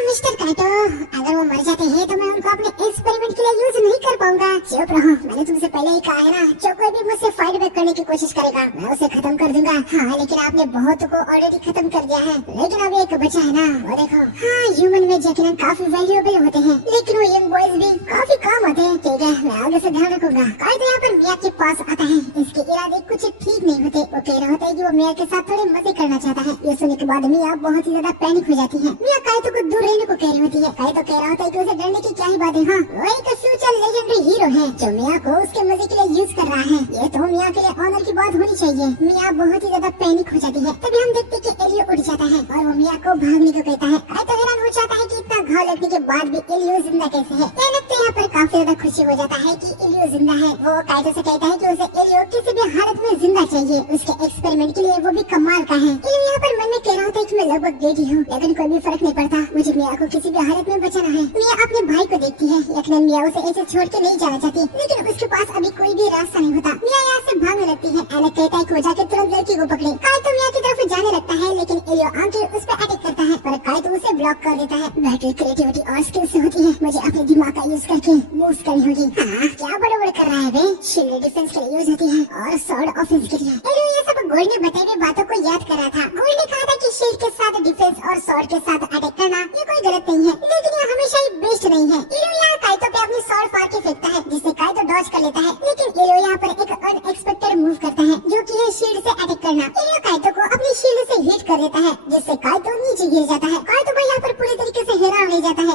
मिस्टर काइटो, अगर वो मर जाते हैं तो मैं उनको अपने एक्सपेरिमेंट के लिए यूज नहीं कर पाऊंगा। चुप रहो, मैंने तुमसे पहले ही कहा है ना, जो कोई भी मुझसे फाइट बैक करने की कोशिश करेगा मैं उसे खत्म कर दूंगा। हाँ लेकिन आपने बहुत को ऑलरेडी खत्म कर दिया है, लेकिन अभी एक बचा है ना, वो देखो। हाँ ह्यूमन में यकीनन काफी वैल्यूएबल होते हैं, लेकिन वो यंग बॉयज भी काफी काम आते हैं। ठीक है मैं आगे से ध्यान रखूंगा। काइटो यहाँ पर मिया के पास आता है। इसके इरादे कुछ ठीक नहीं होते। वो कह रहा होता है कि वो मिया के साथ थोड़े मजे करना चाहता है। ये सुनने के बाद मिया बहुत ही ज्यादा पैनिक हो जाती है। मिया काइटो को दूर रहने को कह रही होती है। काइटो कह रहा होता है कि उसे डरने की क्या ही बात है। हाँ वही तो फ्यूचर लेजेंडरी हीरो है जो मिया को उसके मजे के लिए यूज कर रहा है। ये तो मिया के लिए ऑनर की बात होनी चाहिए। मिया बहुत ही ज्यादा पैनिक हो जाती है। तभी हम देखते कि एलियो उठ जाता है और वो मिया को भागने को कहता है। काइटो हैरान हो जाता है कि इतना घाव लगने के बाद भी एलियो जिंदा कैसे है। एलेक तो यहाँ पर काफी ज्यादा खुशी हो जाता है कि एलियो जिंदा है। वो काइटो से कहता है कि उसे एलियो किसी भी हालत में जिंदा चाहिए, उसके एक्सपेरिमेंट के लिए, वो भी कमाल का है। एलियो यहाँ पर मन में कह रहा होता है कि मैं लगभग डेड हूँ, लेकिन कोई भी फर्क नहीं पड़ता, मुझे मिया को किसी भी हालत में बचाना है। मिया अपने भाई को देखती है। यकीनन मिया उसे ऐसे छोड़ के नहीं जाना चाहती, लेकिन उसके पास अभी कोई भी रास्ता नहीं होता। मिया यहाँ से भागने लगती है। एलेक कहता है कि वो जाके तुरंत लड़की को पकड़े। काइटो मिया की तरफ जाने लगता है, लेकिन एलियो आके उस पर अटैक करता है, पर काइटो उसे ब्लॉक कर देता है। बैटरी क्रिएटिविटी और स्किल से होती है, मुझे अपने दिमाग का यूज करके मूव करनी होगी। हाँ क्या बड़बड़ कर रहा है बे? शील्ड डिफेंस के लिए यूज होती है और स्वॉर्ड ऑफेंस के लिए। एलियो ये सब गोल्ड ने बताई हुई बातों को याद कर रहा था। गोल्ड ने कहा था कि शील्ड के साथ डिफेंस और स्वॉर्ड के साथ अटैक करना ये कोई गलत नहीं है, लेकिन ये हमेशा ही बेस्ट नहीं है। एलियो यहाँ काइटो पे अपनी स्वॉर्ड फाड़ के फेंकता है, जिससे काइटो डॉज कर लेता है, लेकिन एलियो यहाँ पर एक अनएक्सपेक्टेड मूव करता है, जो कि है शील्ड से अटैक करना। एलियो काइटो को अपनी शील्ड से हिट कर देता है, जिससे काइटो नीचे गिर जाता है। काइटो भाई यहाँ पर पूरी तरीके से हैरान हो जाता है।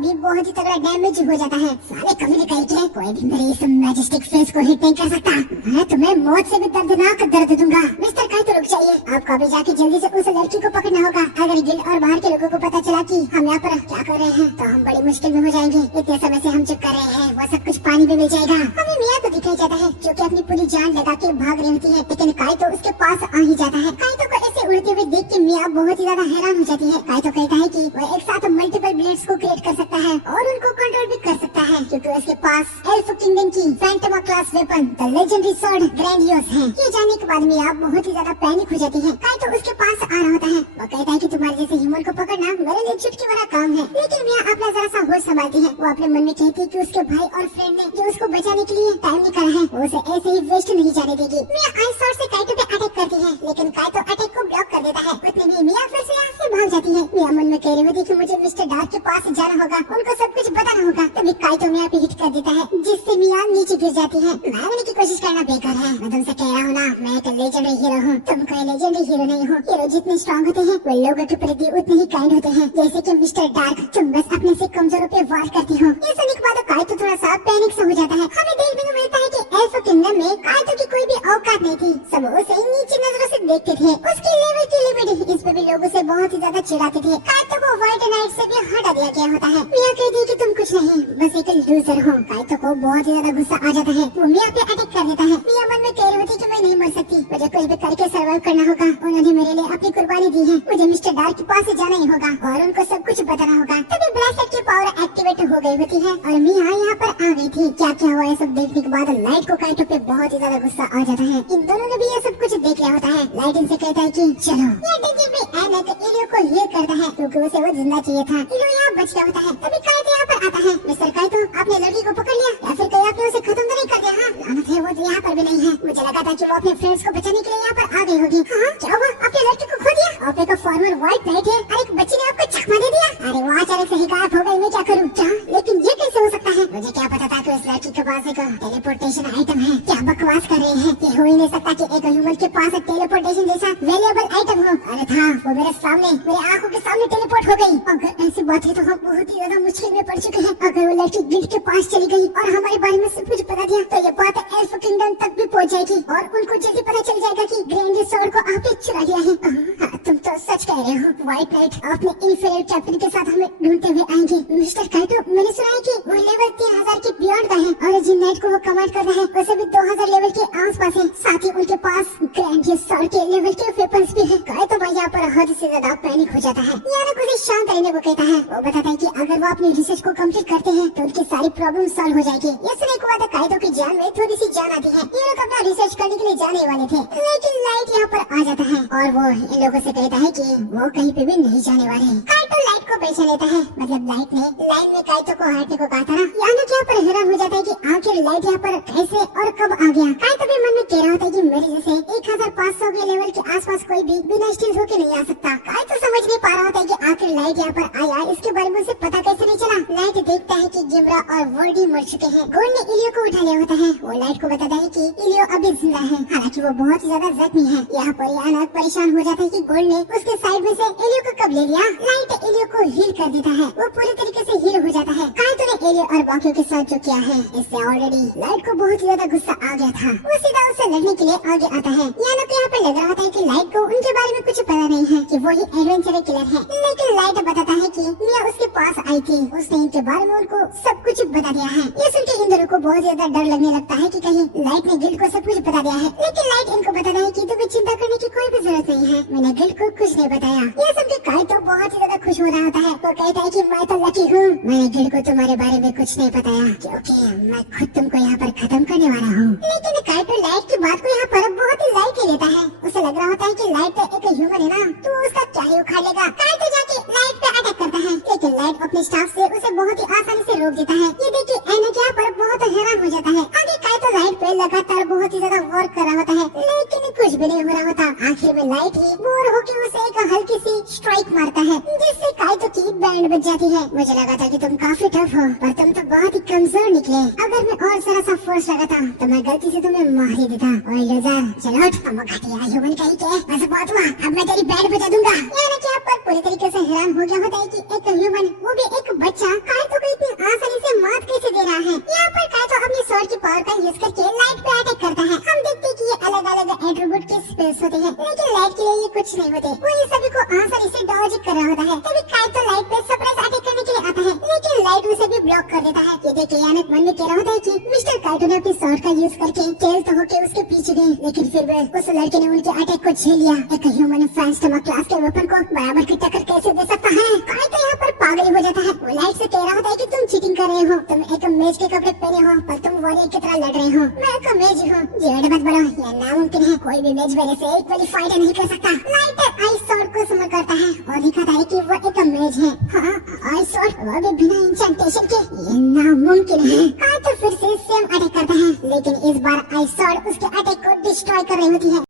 भी बहुत ही तगड़ा डैमेज हो जाता है। साले कभी कहीं के कोई भी मेरे इस मैजेस्टिक फेस को हिट नहीं कर सकता। मैं तुम्हें मौत से भी दर्दनाक दर्द दूंगा। मिस्टर काइटो रुक जाइए, आपको अभी जाके जल्दी से उस लड़की को पकड़ना होगा। अगर गिल्ड और बाहर के लोगों को पता चला कि हम यहाँ पर क्या कर रहे हैं तो हम बड़ी मुश्किल में हो जाएंगे। इतने समय से हम जो कर रहे हैं वो सब कुछ पानी में मिल जाएगा। हमें मिया तो दिखाई जाता है जो कि अपनी पूरी जान लगा के भाग रही होती है, लेकिन काइटो उसके पास आ ही जाता है। काइटो को ऐसे उड़ते हुए देख के मिया बहुत ही ज्यादा हैरान हो जाती है। काइटो कहता है कि वो एक साथ मल्टीपल ब्लेड्स को क्रिएट कर सकता है और उनको कंट्रोल भी कर सकता है, क्योंकि उसके पास एल्फ किंगडम की फैंटमा class weapon the legendary sword grandiose है। ये जानने के बाद मिया बहुत ही ज्यादा पैनिक हो जाती है। काइटो उसके पास आ रहा होता है। वो कहता है कि तुम्हारे जैसे ह्यूमन को पकड़ना मेरे लिए चुटकी भरा काम है, लेकिन मिया अपना जरा सा होश संभालती है। वो अपने मन में कहती है कि उसके भाई और फ्रेंड ने जो उसको बचाने के लिए टाइम निकाला है वो उसे ऐसे ही वेस्ट नहीं जाने देगी। मिया आइस शॉट से काइटो पे अटैक करती है, लेकिन काइटो अटैक को ब्लॉक कर देता है। उतने में मिया फिर से यहाँ से भाग जाती है। मिया मन में कह रही होती है कि मुझे मिस्टर डार्क के पास जाना होगा, उनको सब कुछ बताना होगा। तभी काइटो मिया पे हिट कर देता है, जिससे मिया नीचे गिर जाती है। मारने की कोशिश करना बेकार है, मैं तुमसे कह रहा हूँ ना, मैं एक लेजेंडरी हीरो हूँ, तुम कोई लेजेंडरी हीरो नहीं हो। हीरो जितने स्ट्रॉन्ग होते हैं वो लोगों के प्रति उतने ही काइंड होते हैं, जैसे कि मिस्टर डार्क, तुम बस अपने से कमजोरों पे वार करती हो। ये सुनने के बाद काइटो थोड़ा सा पैनिक सा हो जाता है। हमें देखने को मिलता है कि एल्फ किंगडम में काइटो की कोई भी औकात नहीं थी, सब उसे नीचे नजरों से देखते थे। उसकी लेवल की लिमिट इस पे भी लोग उसे बहुत ही ज्यादा चिढ़ाते थे। काइटो को व्हाइट नाइट से भी हटा दिया गया होता है। मिया कहती है कि तुम कुछ नहीं, बस एक लूजर हो। काइटो को बहुत ही ज्यादा गुस्सा आ जाता है, वो मिया पे अटैक कर देता है। मिया मन में कह रही होती है कि मैं नहीं मर सकती, मुझे कुछ भी करके सर्वाइव करना होगा। उन्होंने मेरे लिए अपनी कुर्बानी दी है, मुझे मिस्टर डार्क के पास जाना ही होगा और उनको सब कुछ बताना होगा। तभी ब्रेसलेट की पावर एक्टिवेट हो गई होती है और मिया यहाँ पर आ गई थी। क्या क्या हुआ ये सब देखने के बाद लाइट को काइटो पे बहुत ही ज्यादा गुस्सा आ जाता है। इन दोनों ने भी ये सब कुछ देख लिया होता है। लाइट इनसे कहता है कि चलो। ये डेंजर में एनक इलियो को हील करता है, क्योंकि उसे वो जिंदा चाहिए था। इलियो यहाँ बच गया होता है। तभी काइटो यहाँ पर आता है। मिस्टर काइटो, आपने लड़की को पकड़ लिया या फिर कहीं आपने उसे खत्म तो नहीं कर दिया? हाँ, लानत है, वो तो यहाँ पर भी नहीं है। मुझे लगा था कि वो अपने फ्रेंड्स को बचाने के लिए यहाँ पर आ गई होगी। हाँ, क्या हुआ? आपने लड़की को खो दिया? आपने का फॉर्मर व्हाइट नाइट है और एक बच्ची ने आपको चकमा दे दिया। अरे वो अचानक से ही गायब हो गई, मैं क्या करूँ? क्या? लेकिन ये कैसे हो सकता है? मुझे क्या पता था कि उस लड़की के पास एक टेलीपोर्टेशन आइटम है। क्या बकवास कर रहे हैं? ये हो ही नहीं सकता कि एक ह्यूमन के पास टेलीपोर्टेशन जैसा वैल्यूएबल आइटम हो। अरे था, वो मेरे सामने, मेरे आंखों के सामने टेलीपोर्ट हो गई। अगर ऐसी बात है तो हम बहुत ही ज्यादा मुश्किल में पड़ चुके हैं। अगर वो लड़की गिल्ड के पास चली गई और हमारे बारे में सब कुछ बता दिया तो ये बात एल्फ किंगडम तक भी पहुंच जाएगी और उनको जल्दी पता चल जाएगा कि ग्रैंड स्वॉर्ड को आपने चुरा लिया है। हाँ, तुम तो सच कह रहे हो। व्हाइट नाइट अपने इन्फीरियर कैप्टन के साथ हमें ढूंढते हुए आएंगे। मिस्टर काइटो, मैंने सुना है कि वो लेवल 3000 के बियॉन्ड का है और जिन नाइट को वो कमांड कर रहा है वैसे भी 2000 लेवल के आसपास है। साथ ही उनके पास ग्रैंड स्वॉर्ड के लेवल के वेपन्स भी है। काइटो भाई यहाँ पर हद से ज्यादा पैनिक हो जाता है। यानक उसे शांत रहने को कहता है। वो बताता है कि अगर वो अपनी रिसर्च को कंप्लीट करते हैं तो उनकी सारी प्रॉब्लम सॉल्व हो जाएगी। ये सुनने के बाद काइटो की जान में थोड़ी सी जान आती है। ये लोग अपना रिसर्च करने के लिए जाने वाले थे, लेकिन लाइट यहाँ पर आ जाता है और वो इन लोगों से कहता है कि वो कहीं पे भी नहीं जाने वाले। काइटो लाइट को पहचान लेता है, मतलब लाइट ने लाइन में काइटो को हटने को कहा था ना। यानक यहाँ पर हैरान हो जाता है कि आखिर लाइट यहाँ पर कैसे और कब आ गया। काइटो भी मन में कह रहा होता है कि मेरे जैसे 1500 के लेवल के आसपास कोई भी बिना स्टील होके नहीं आ सकता। काइटो समझ नहीं पा रहा होता है कि आखिर लाइट यहाँ पर आया, इसके बारे में उसे पता कैसे नहीं चला। लाइट देखता है कि गिमरा और वर्डी मर चुके हैं। गोल्ड ने इलियो को उठा लिया होता है। वो लाइट को बताता है कि इलियो अभी जिंदा है, हालांकि वो बहुत ज्यादा जख्मी है। यहाँ पर यानक परेशान हो जाता है कि गोल्ड ने उसके साइड में से इलियो को कब ले लिया। लाइट इलियो को हील कर देता है, वो पूरी तरीके से हील हो जाता है। काइटो ने इलियो और बाकियों के साथ जो किया है इससे ऑलरेडी लाइट को बहुत ज्यादा गुस्सा आ गया था। वो सीधा उससे लड़ने के लिए आगे आता है। यानक यहाँ पर लग रहा होता है कि लाइट को उनके बारे में कुछ पता नहीं है कि वो ही एडवेंचर किलर है, लेकिन लाइट बताता है कि मिया उसके पास आई थी, उसने इनके बारे में उनको सब कुछ बता दिया है। ये सुन के इन दोनों को बहुत ज्यादा डर लगने लगता है कि कहीं लाइट ने गिल्ड को सब कुछ बता दिया है, लेकिन लाइट इनको बताता है कि तुम्हें चिंता करने की कोई भी जरूरत नहीं है, मैंने गिल्ड को कुछ नहीं बताया। ये सुन के काइटो बहुत ही ज्यादा खुश हो रहा होता है। वो कहता है कि मैं तो लकी हूँ, मैंने गिल्ड को तुम्हारे बारे में कुछ नहीं बताया क्योंकि मैं खुद तुमको यहाँ पर खत्म करने वाला हूँ। लेकिन काइटो लाइट की बात को यहाँ पर बहुत ही लाइट ले लेता है। उसे लग रहा होता है कि लाइट तो एक ह्यूमन है ना, तो उसका क्या ही उखाड़ लेगा। काइटो जाके लाइट पे अटैक करता है, लेकिन लाइट अपने स्टाफ से उसे बहुत ही आसानी से रोक देता है। ये देखिए एनक यहाँ पर बहुत हैरान हो जाता है। आगे काइटो लाइट पे लगातार बहुत ही ज्यादा वर्क कर रहा होता है लेकिन कुछ भी नहीं हो रहा होता। आखिर में लाइट ही बोर होकर उसे एक हल्की सी स्ट्राइक मारता है जिससे काइतो की बैंड बज जाती है। मुझे लगा था कि तुम काफी टफ हो पर तुम तो बहुत ही कमजोर निकले। अगर मैं और जरा सा फोर्स लगाता तो मैं गलती से तुम्हें मार ही देता। ओए लूजर चलो उठ, हम घटिया ह्यूमन कहीं के बस बहुत हुआ, अब मैं तेरी बैंड बजा दूंगा। यानी कि आप पर पूरी तरीके से हैरान हो गया होता है कि एक ह्यूमन, वो भी एक बच्चा, काइतो को इतनी आसानी से मात कैसे दे रहा है। यहाँ पर काइतो अपनी स्वॉर्ड की पावर का यूज करके लाइट पे अटैक करता है। हम देखते हैं कि ये अलग अलग एट्रीब्यूट के स्पेस होते हैं लेकिन लाइट के लिए ये कुछ नहीं होते। वो इन सभी को आसानी से डॉज कर रहा होता है। तभी काइतो लाइट पे सरप्राइज अटैक करने के लिए आता है लेकिन लाइट उसे भी ब्लॉक कर देता है। ये देख के यानक मन में कह रहा होता है कि मिस्टर काइतो ने अपनी स्वॉर्ड का यूज करके तेल तो होके उसके पीछे गए लेकिन फिर भी उस लड़के ने उनके अटैक को झेल लिया। एक ह्यूमन फैंस्टमक क्लास के वेपन को बराबर की टक्कर कैसे दे सकता है। काइतो यहाँ पर पागल हो जाता है। वो लाइट से कह रहा होता है कि तुम चीटिंग कर रहे हो, तुम एक मेज के कपड़े पहने हो पर तुम वॉरियर की तरह लड़ रहे हो। मैं एक मेज हूँ, जेड मत बोलो, यह नामुमकिन है। कोई भी मेज मेरे से इक्वली फाइट नहीं कर सकता। लाइट आइस स्वॉर्ड को समझ करता है और दिखाता है कि वो एक मेज है। हाँ, आइस स्वॉर्ड, वो भी बिना इंचेंटेशन के, ये नामुमकिन है। काइतो फिर से सेम अटैक करता है लेकिन इस बार आइस स्वॉर्ड उसके अटैक को डिस्ट्रॉय कर रही होती है।